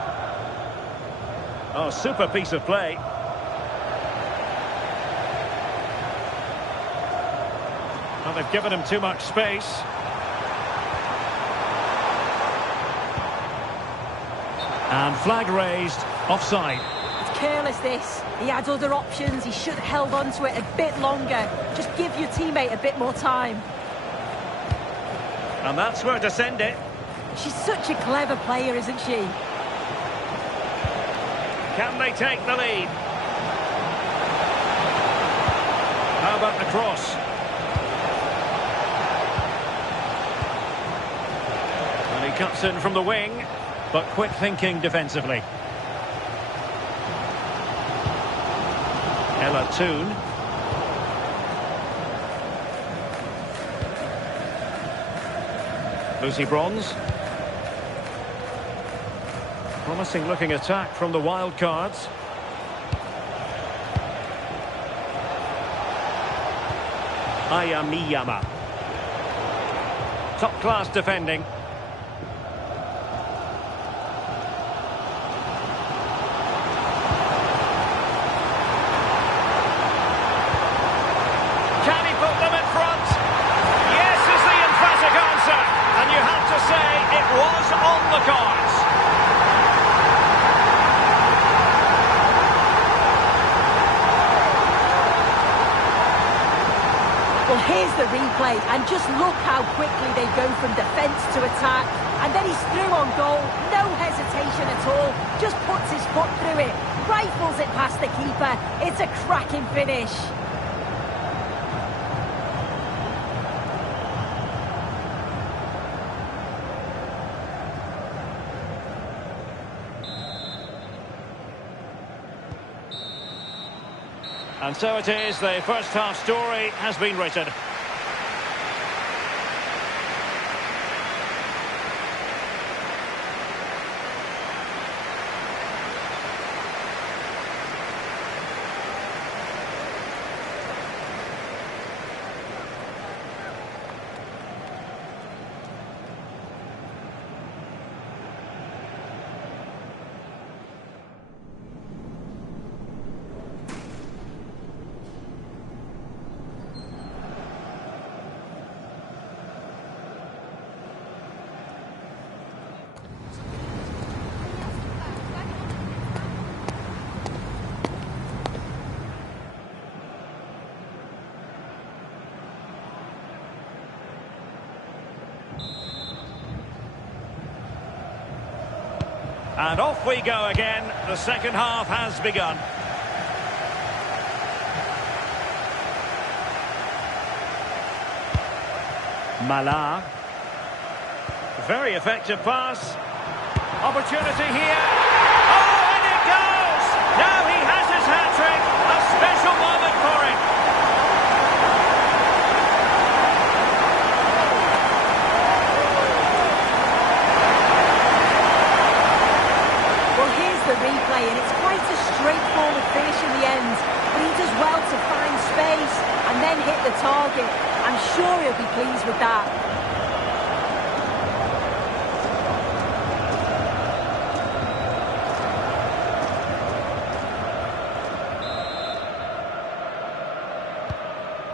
Oh, super piece of play. Well, they've given him too much space. And flag raised, offside. It's careless this. He had other options. He should have held on to it a bit longer. Just give your teammate a bit more time. And that's where to send it. She's such a clever player, isn't she? Can they take the lead? How about the cross? And he cuts in from the wing. But quick thinking defensively. Ella Toon. Lucy Bronze. Promising looking attack from the Wild Cards. Ayamiyama. Top class defending. Was on the cards. Well, here's the replay, and just look how quickly they go from defence to attack. And then he's through on goal, no hesitation at all, just puts his foot through it, rifles it past the keeper. It's a cracking finish. And so it is, the first half story has been written. And off we go again. The second half has begun. Mala. Very effective pass. Opportunity here. Oh, and it goes! Now he has his hat-trick. A special moment for him. Well, here's the replay, and it's quite a straightforward finish in the end. But he does well to find space and then hit the target. I'm sure he'll be pleased with that.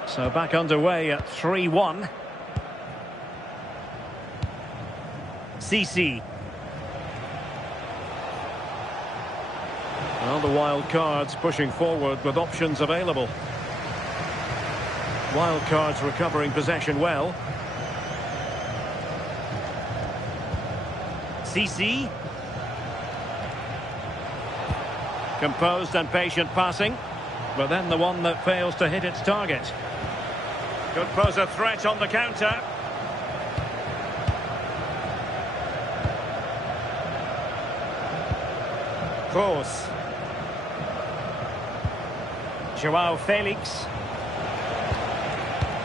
So back underway at 3-1. CC. Well, the wild cards pushing forward with options available. Wild cards recovering possession well. CC. Composed and patient passing, but then the one that fails to hit its target. Could pose a threat on the counter. Kroos. Joao Felix.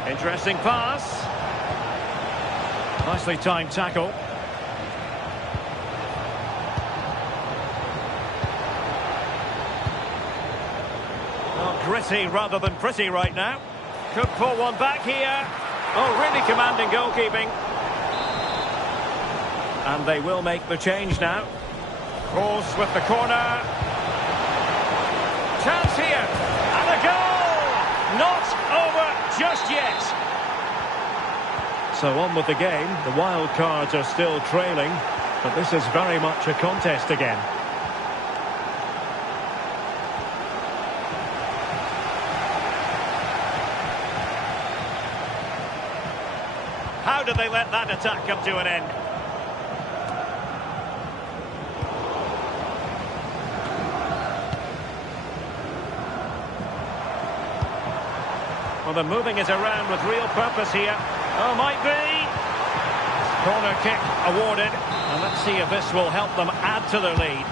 Interesting pass. Nicely timed tackle. Oh, gritty rather than pretty right now. Could pull one back here. Oh, really commanding goalkeeping. And they will make the change now. Kroos with the corner. Chance here. And a goal! Not over just yet. So on with the game. The wild cards are still trailing, but this is very much a contest again. How did they let that attack come to an end? Well, they're moving it around with real purpose here. Oh, might be. Corner kick awarded. And let's see if this will help them add to their lead.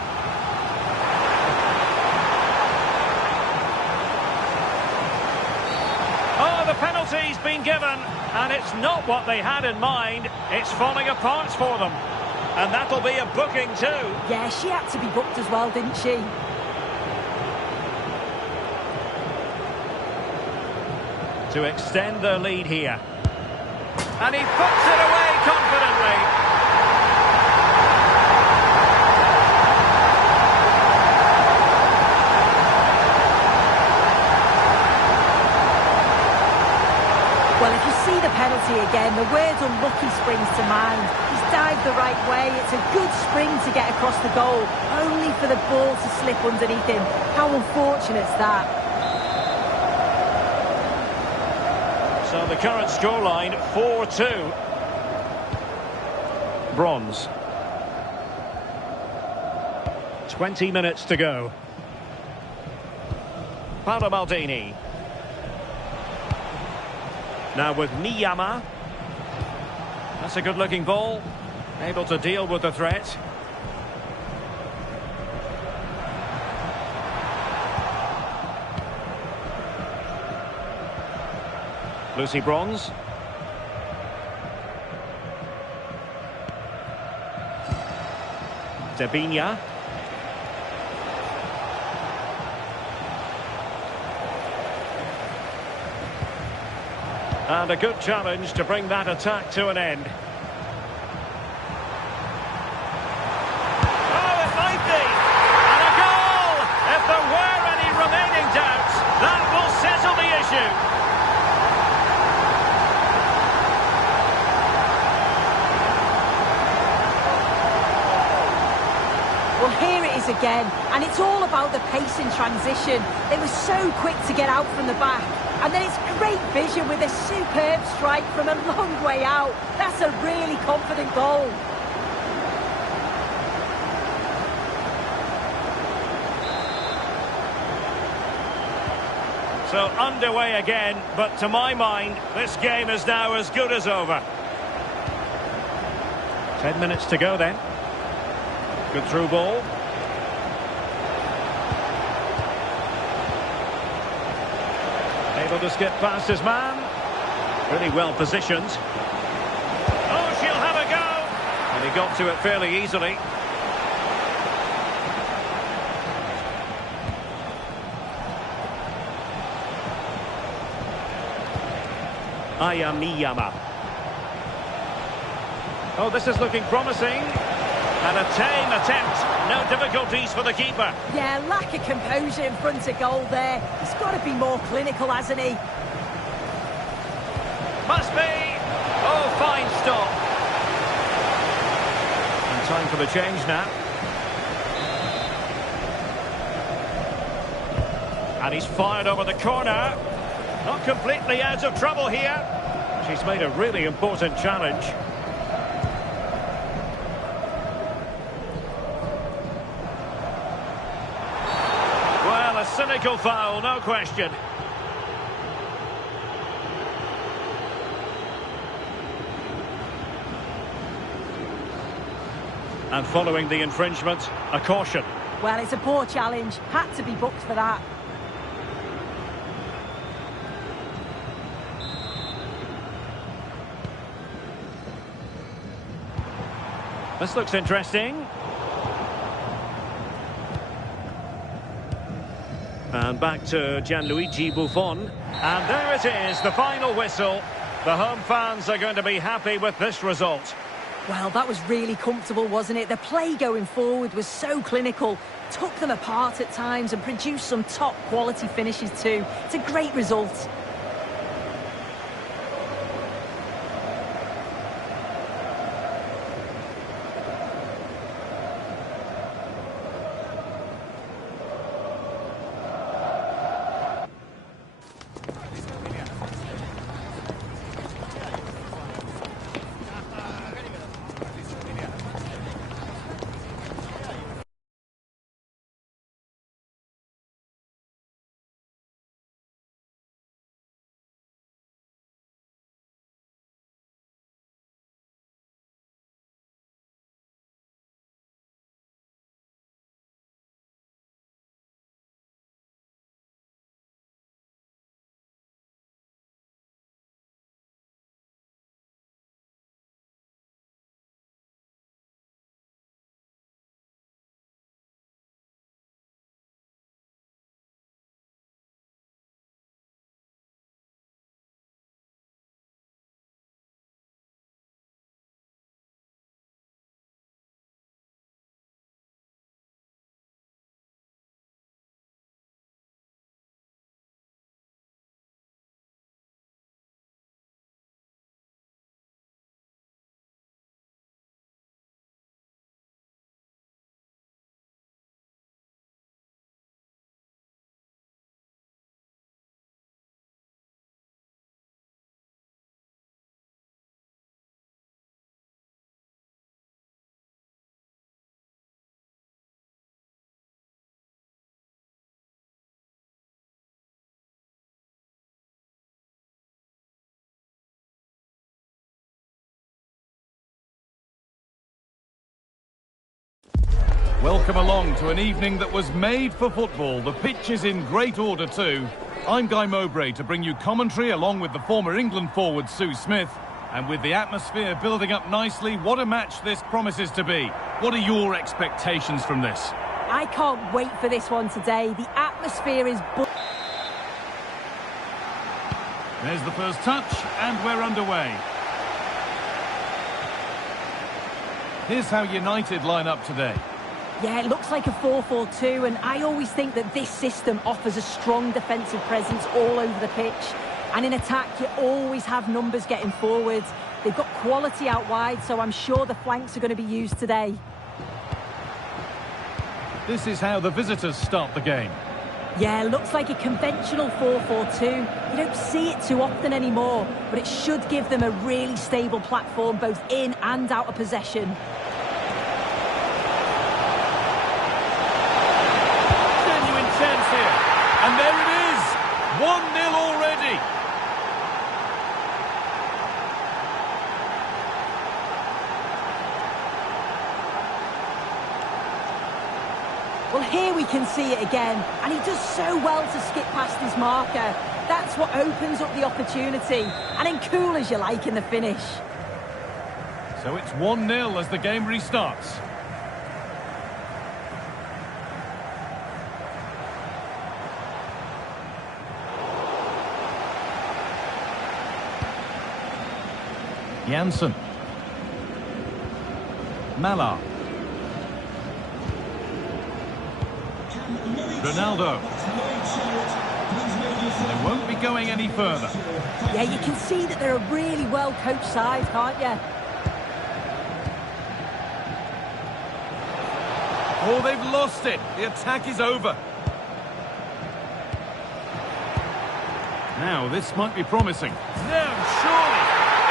Oh, the penalty's been given. And it's not what they had in mind. It's falling apart for them. And that'll be a booking too. Yeah, she had to be booked as well, didn't she? To extend their lead here. And he puts it away confidently. Well, if you see the penalty again, the word unlucky springs to mind. He's dived the right way. It's a good spring to get across the goal, only for the ball to slip underneath him. How unfortunate's that? So the current scoreline, 4-2. Bronze. 20 minutes to go. Paolo Maldini. Now with Miyama. That's a good-looking ball. Able to deal with the threat. Lucy Bronze. Debinya. And a good challenge to bring that attack to an end. Oh, it might be! And a goal! If there were any remaining doubts, that will settle the issue. Well, here it is again, and it's all about the pace in transition. They were so quick to get out from the back. And then it's great vision with a superb strike from a long way out. That's a really confident goal. So underway again, but to my mind, this game is now as good as over. 10 minutes to go then. Good through ball. Able to skip past his man. Really well positioned. Oh, she'll have a go! And he got to it fairly easily. Ayamiyama. Oh, this is looking promising. And a tame attempt. No difficulties for the keeper. Yeah, lack of composure in front of goal there. He's got to be more clinical, hasn't he? Must be. Oh, fine stop. And time for the change now. And he's fired over the corner. Not completely out of trouble here. She's made a really important challenge. Well, a cynical foul, no question. And following the infringement, a caution. Well, it's a poor challenge. Had to be booked for that. This looks interesting. And back to Gianluigi Buffon. And there it is, the final whistle. The home fans are going to be happy with this result. Well, that was really comfortable, wasn't it? The play going forward was so clinical. Took them apart at times and produced some top-quality finishes too. It's a great result. Welcome along to an evening that was made for football. The pitch is in great order too. I'm Guy Mowbray to bring you commentary along with the former England forward Sue Smith. And with the atmosphere building up nicely, what a match this promises to be. What are your expectations from this? I can't wait for this one today. The atmosphere is... There's the first touch, and we're underway. Here's how United line up today. Yeah, it looks like a 4-4-2, and I always think that this system offers a strong defensive presence all over the pitch. And in attack, you always have numbers getting forward. They've got quality out wide, so I'm sure the flanks are going to be used today. This is how the visitors start the game. Yeah, looks like a conventional 4-4-2. You don't see it too often anymore, but it should give them a really stable platform both in and out of possession. Genuine chance here. And there it is. 1-0. Well, here we can see it again, and he does so well to skip past his marker. That's what opens up the opportunity, and then cool as you like in the finish. So it's 1-0 as the game restarts. Janssen. Mallard. Ronaldo. They won't be going any further. Yeah, you can see that they're a really well-coached side, can't you? Oh, they've lost it. The attack is over. Now, this might be promising. No, surely.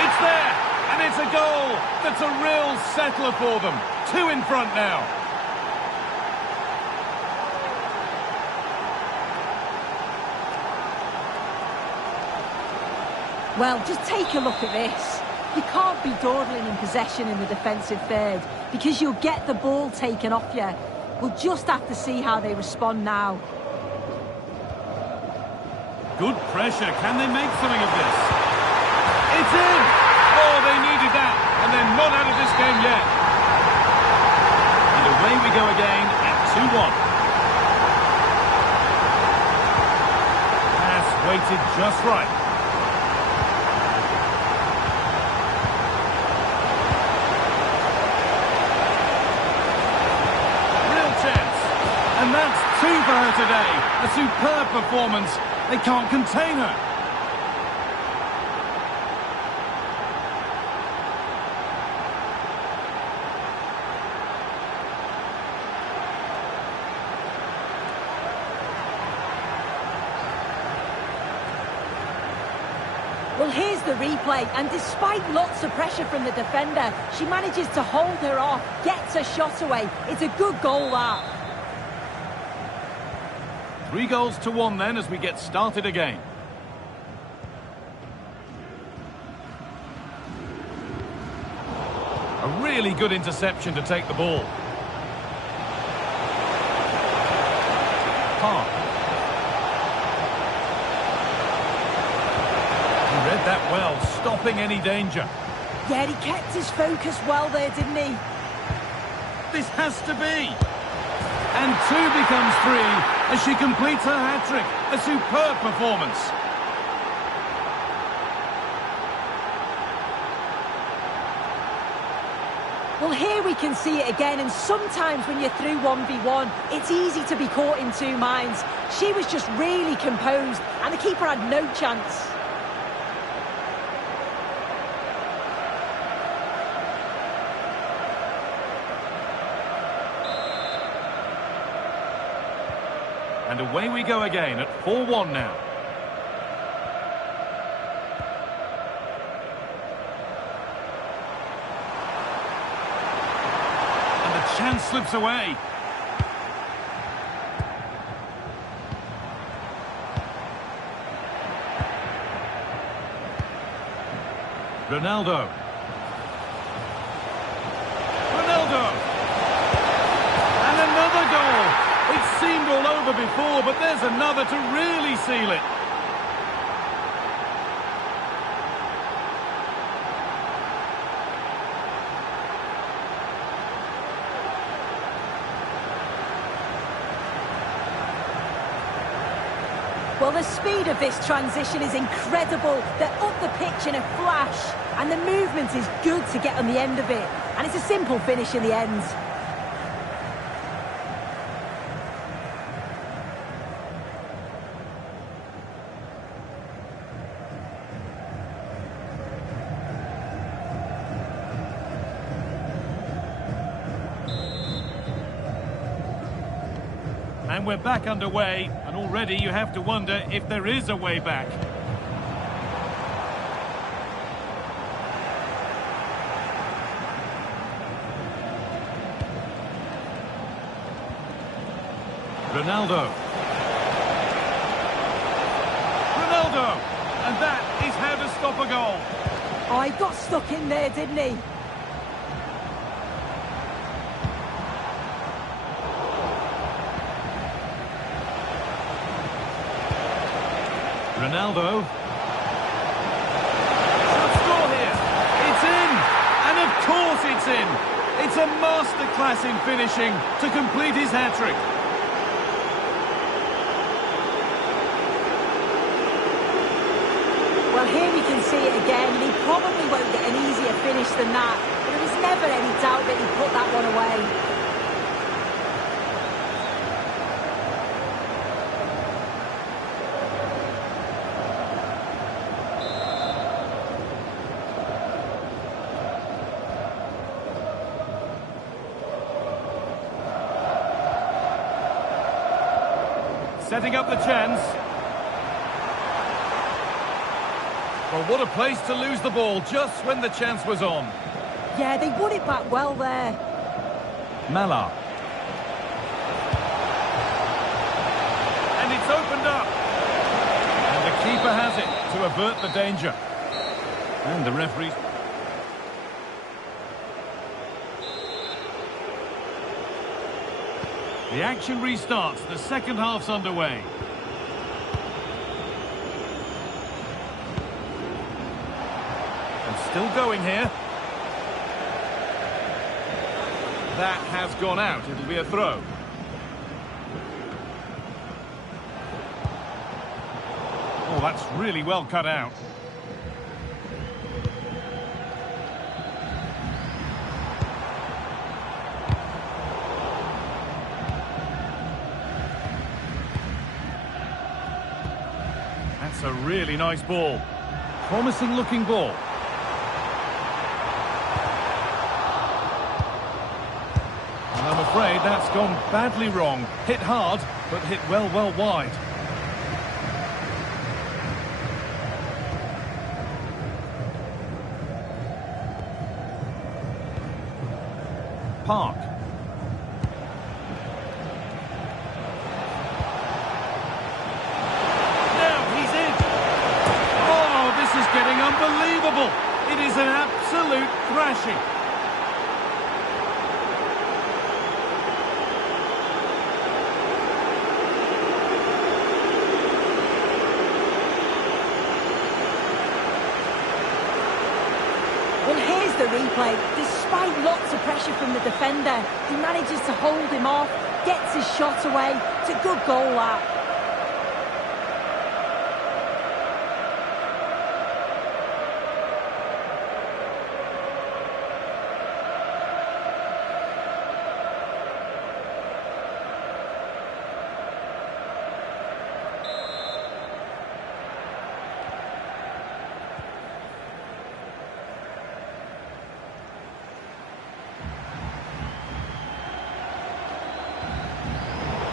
It's there. And it's a goal. That's a real settler for them. 2 in front now. Well, just take a look at this. You can't be dawdling in possession in the defensive third because you'll get the ball taken off you. We'll just have to see how they respond now. Good pressure. Can they make something of this? It's in! Oh, they needed that. And they're not out of this game yet. And away we go again at 2-1. Pass weighted just right. And that's 2 for her today. A superb performance. They can't contain her. Well, here's the replay, and despite lots of pressure from the defender, she manages to hold her off, gets a shot away. It's a good goal, that. 3-1 then as we get started again. A really good interception to take the ball. Park. He read that well, stopping any danger. Yeah, he kept his focus well there, didn't he? This has to be. And 2 becomes 3 as she completes her hat-trick. A superb performance. Well, here we can see it again, and sometimes when you're through 1v1, it's easy to be caught in 2 minds. She was just really composed, and the keeper had no chance. And away we go again at 4-1 now. And the chance slips away. Ronaldo. And another goal. It seemed all over before, but there's another to really seal it. Well, the speed of this transition is incredible. They're up the pitch in a flash, and the movement is good to get on the end of it. And it's a simple finish in the end. And we're back underway, and already you have to wonder if there is a way back. Ronaldo. And that is how to stop a goal. Oh, he got stuck in there, didn't he? Ronaldo. Should score here. It's in! And of course it's in! It's a masterclass in finishing to complete his hat-trick. Well, here we can see it again, and he probably won't get an easier finish than that. But there was never any doubt that he put that one away. Setting up the chance. Well, what a place to lose the ball just when the chance was on. Yeah, they won it back well there. Mala. And it's opened up. And the keeper has it to avert the danger. And the referee... The action restarts. The second half's underway. And still going here. That has gone out. It'll be a throw. Oh, that's really well cut out. That's a really nice ball. Promising looking ball. And I'm afraid that's gone badly wrong. Hit hard, but hit well wide. Park. Getting unbelievable. It is an absolute thrashing. Well, here's the replay. Despite lots of pressure from the defender, he manages to hold him off, gets his shot away. It's a good goal, that.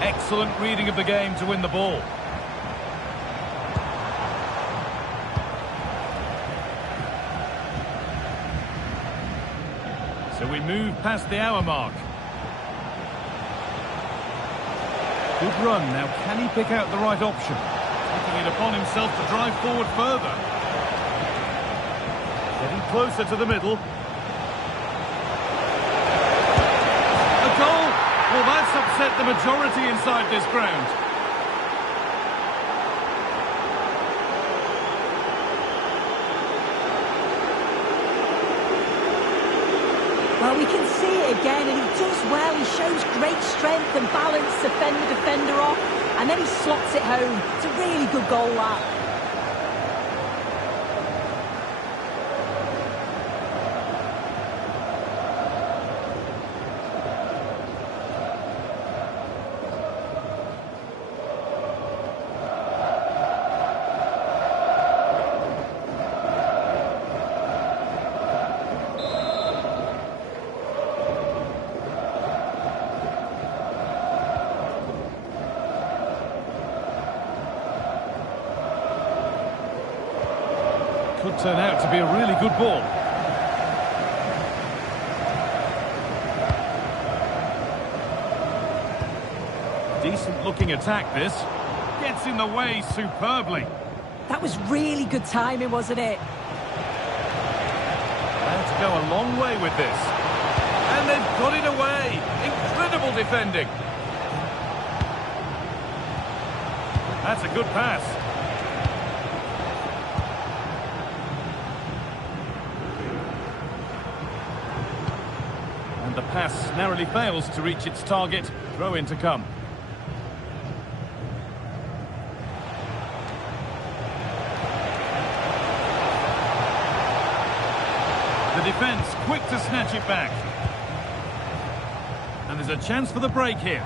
Excellent reading of the game to win the ball. So we move past the hour mark. Good run. Now, can he pick out the right option? Taking it upon himself to drive forward further. Getting closer to the middle. A goal! Well, that's upset the majority inside this ground. Well, we can see it again, and he does well. He shows great strength and balance to fend the defender off, and then he slots it home. It's a really good goal, that. Could turn out to be a really good ball. Decent looking attack this. Gets in the way superbly. That was really good timing, wasn't it? And to go a long way with this. And they've got it away. Incredible defending. That's a good pass. And the pass narrowly fails to reach its target. Throw in to come. The defence quick to snatch it back. And there's a chance for the break here.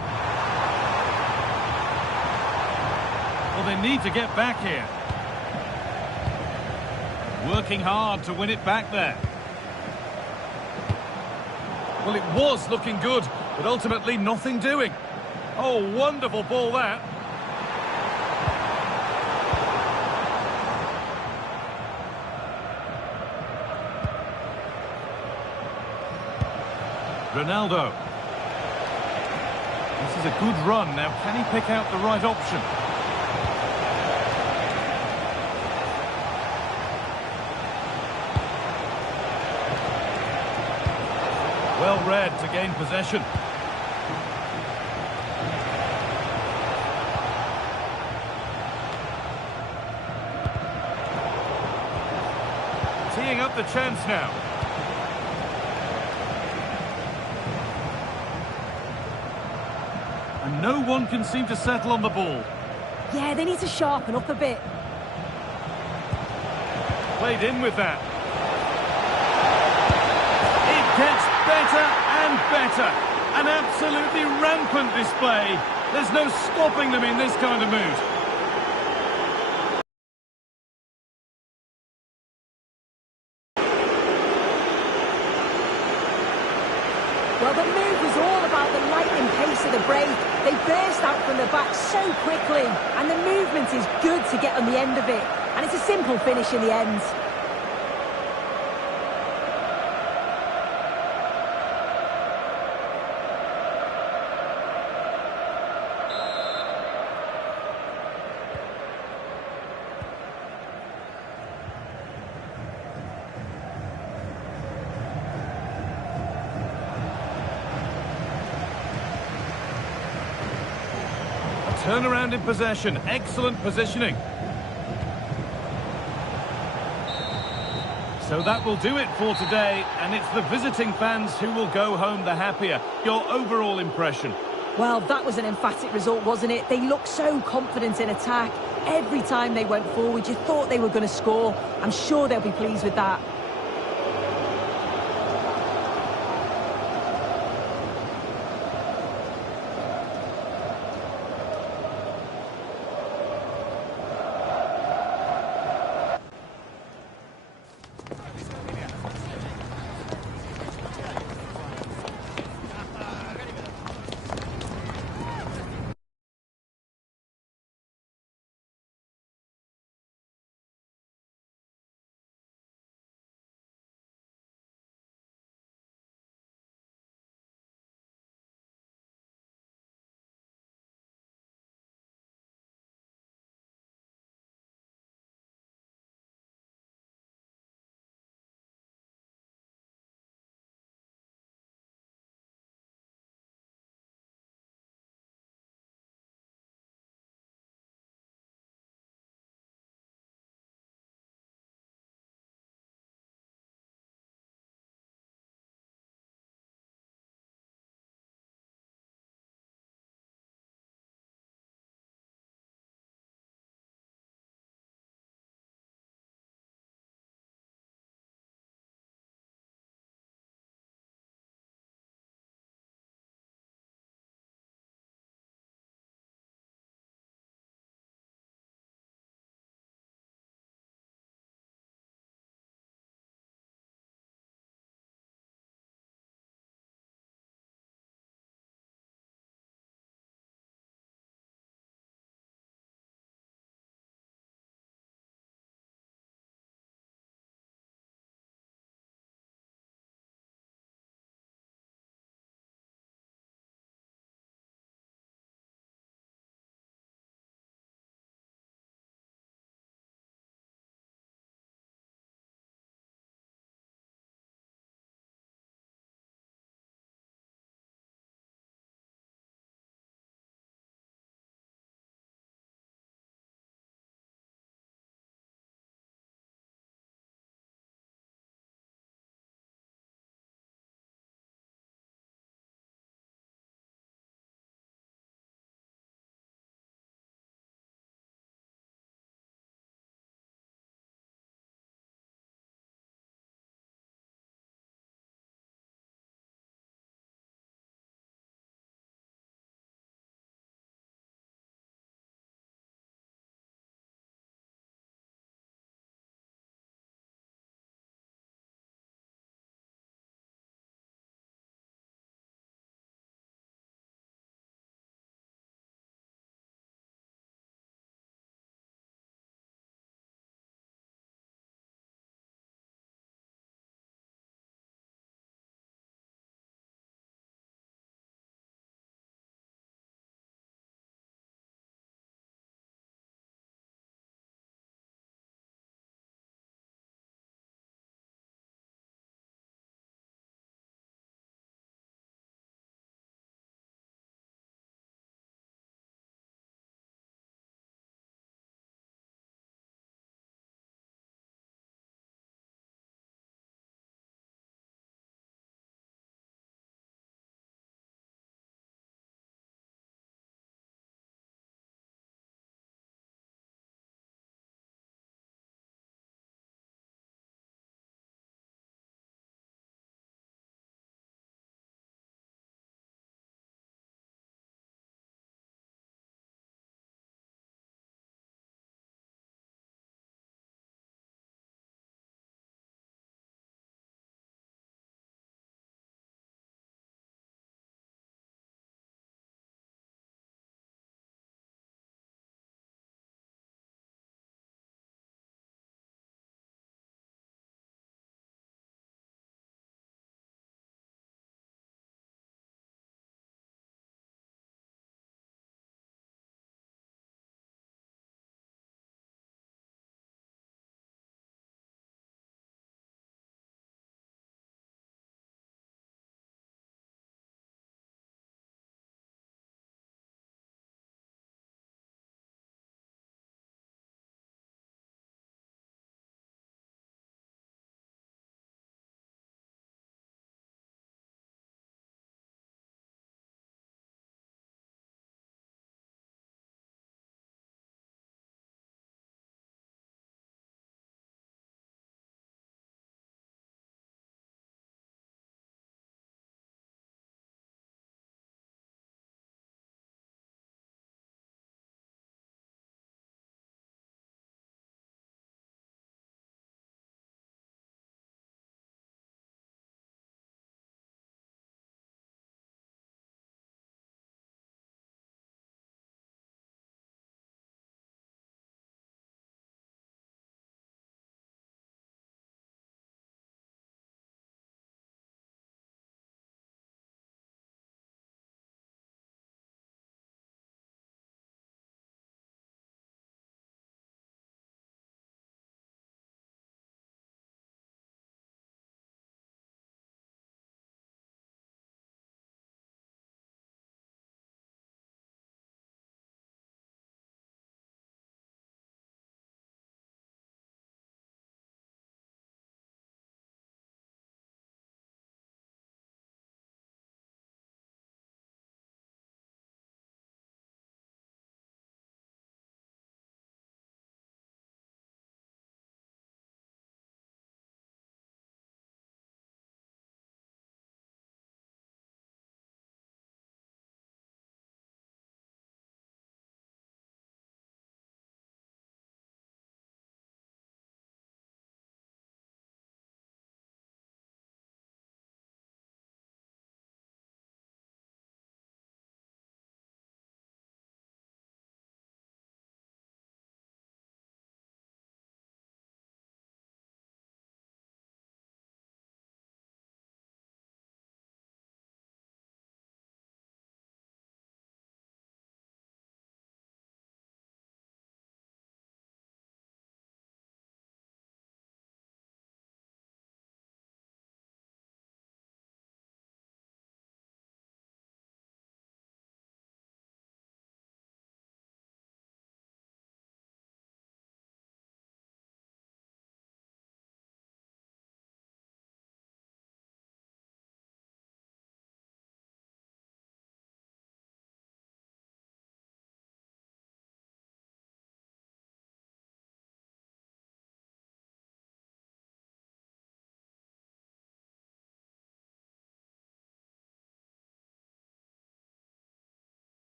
Well, they need to get back here. Working hard to win it back there. Well, it was looking good, but ultimately nothing doing. Oh, wonderful ball that. Ronaldo. This is a good run. Now, can he pick out the right option? Well read to gain possession. Teeing up the chance now. And no one can seem to settle on the ball. Yeah, they need to sharpen up a bit. Played in with that. It gets better and better. An absolutely rampant display. There's no stopping them in this kind of mood. Well, the move was all about the lightning pace of the break. They burst out from the back so quickly, and the movement is good to get on the end of it. And it's a simple finish in the end. Turnaround in possession, excellent positioning. So that will do it for today, and it's the visiting fans who will go home the happier. Your overall impression? Well, that was an emphatic result, wasn't it? They looked so confident in attack. Every time they went forward, you thought they were going to score. I'm sure they'll be pleased with that.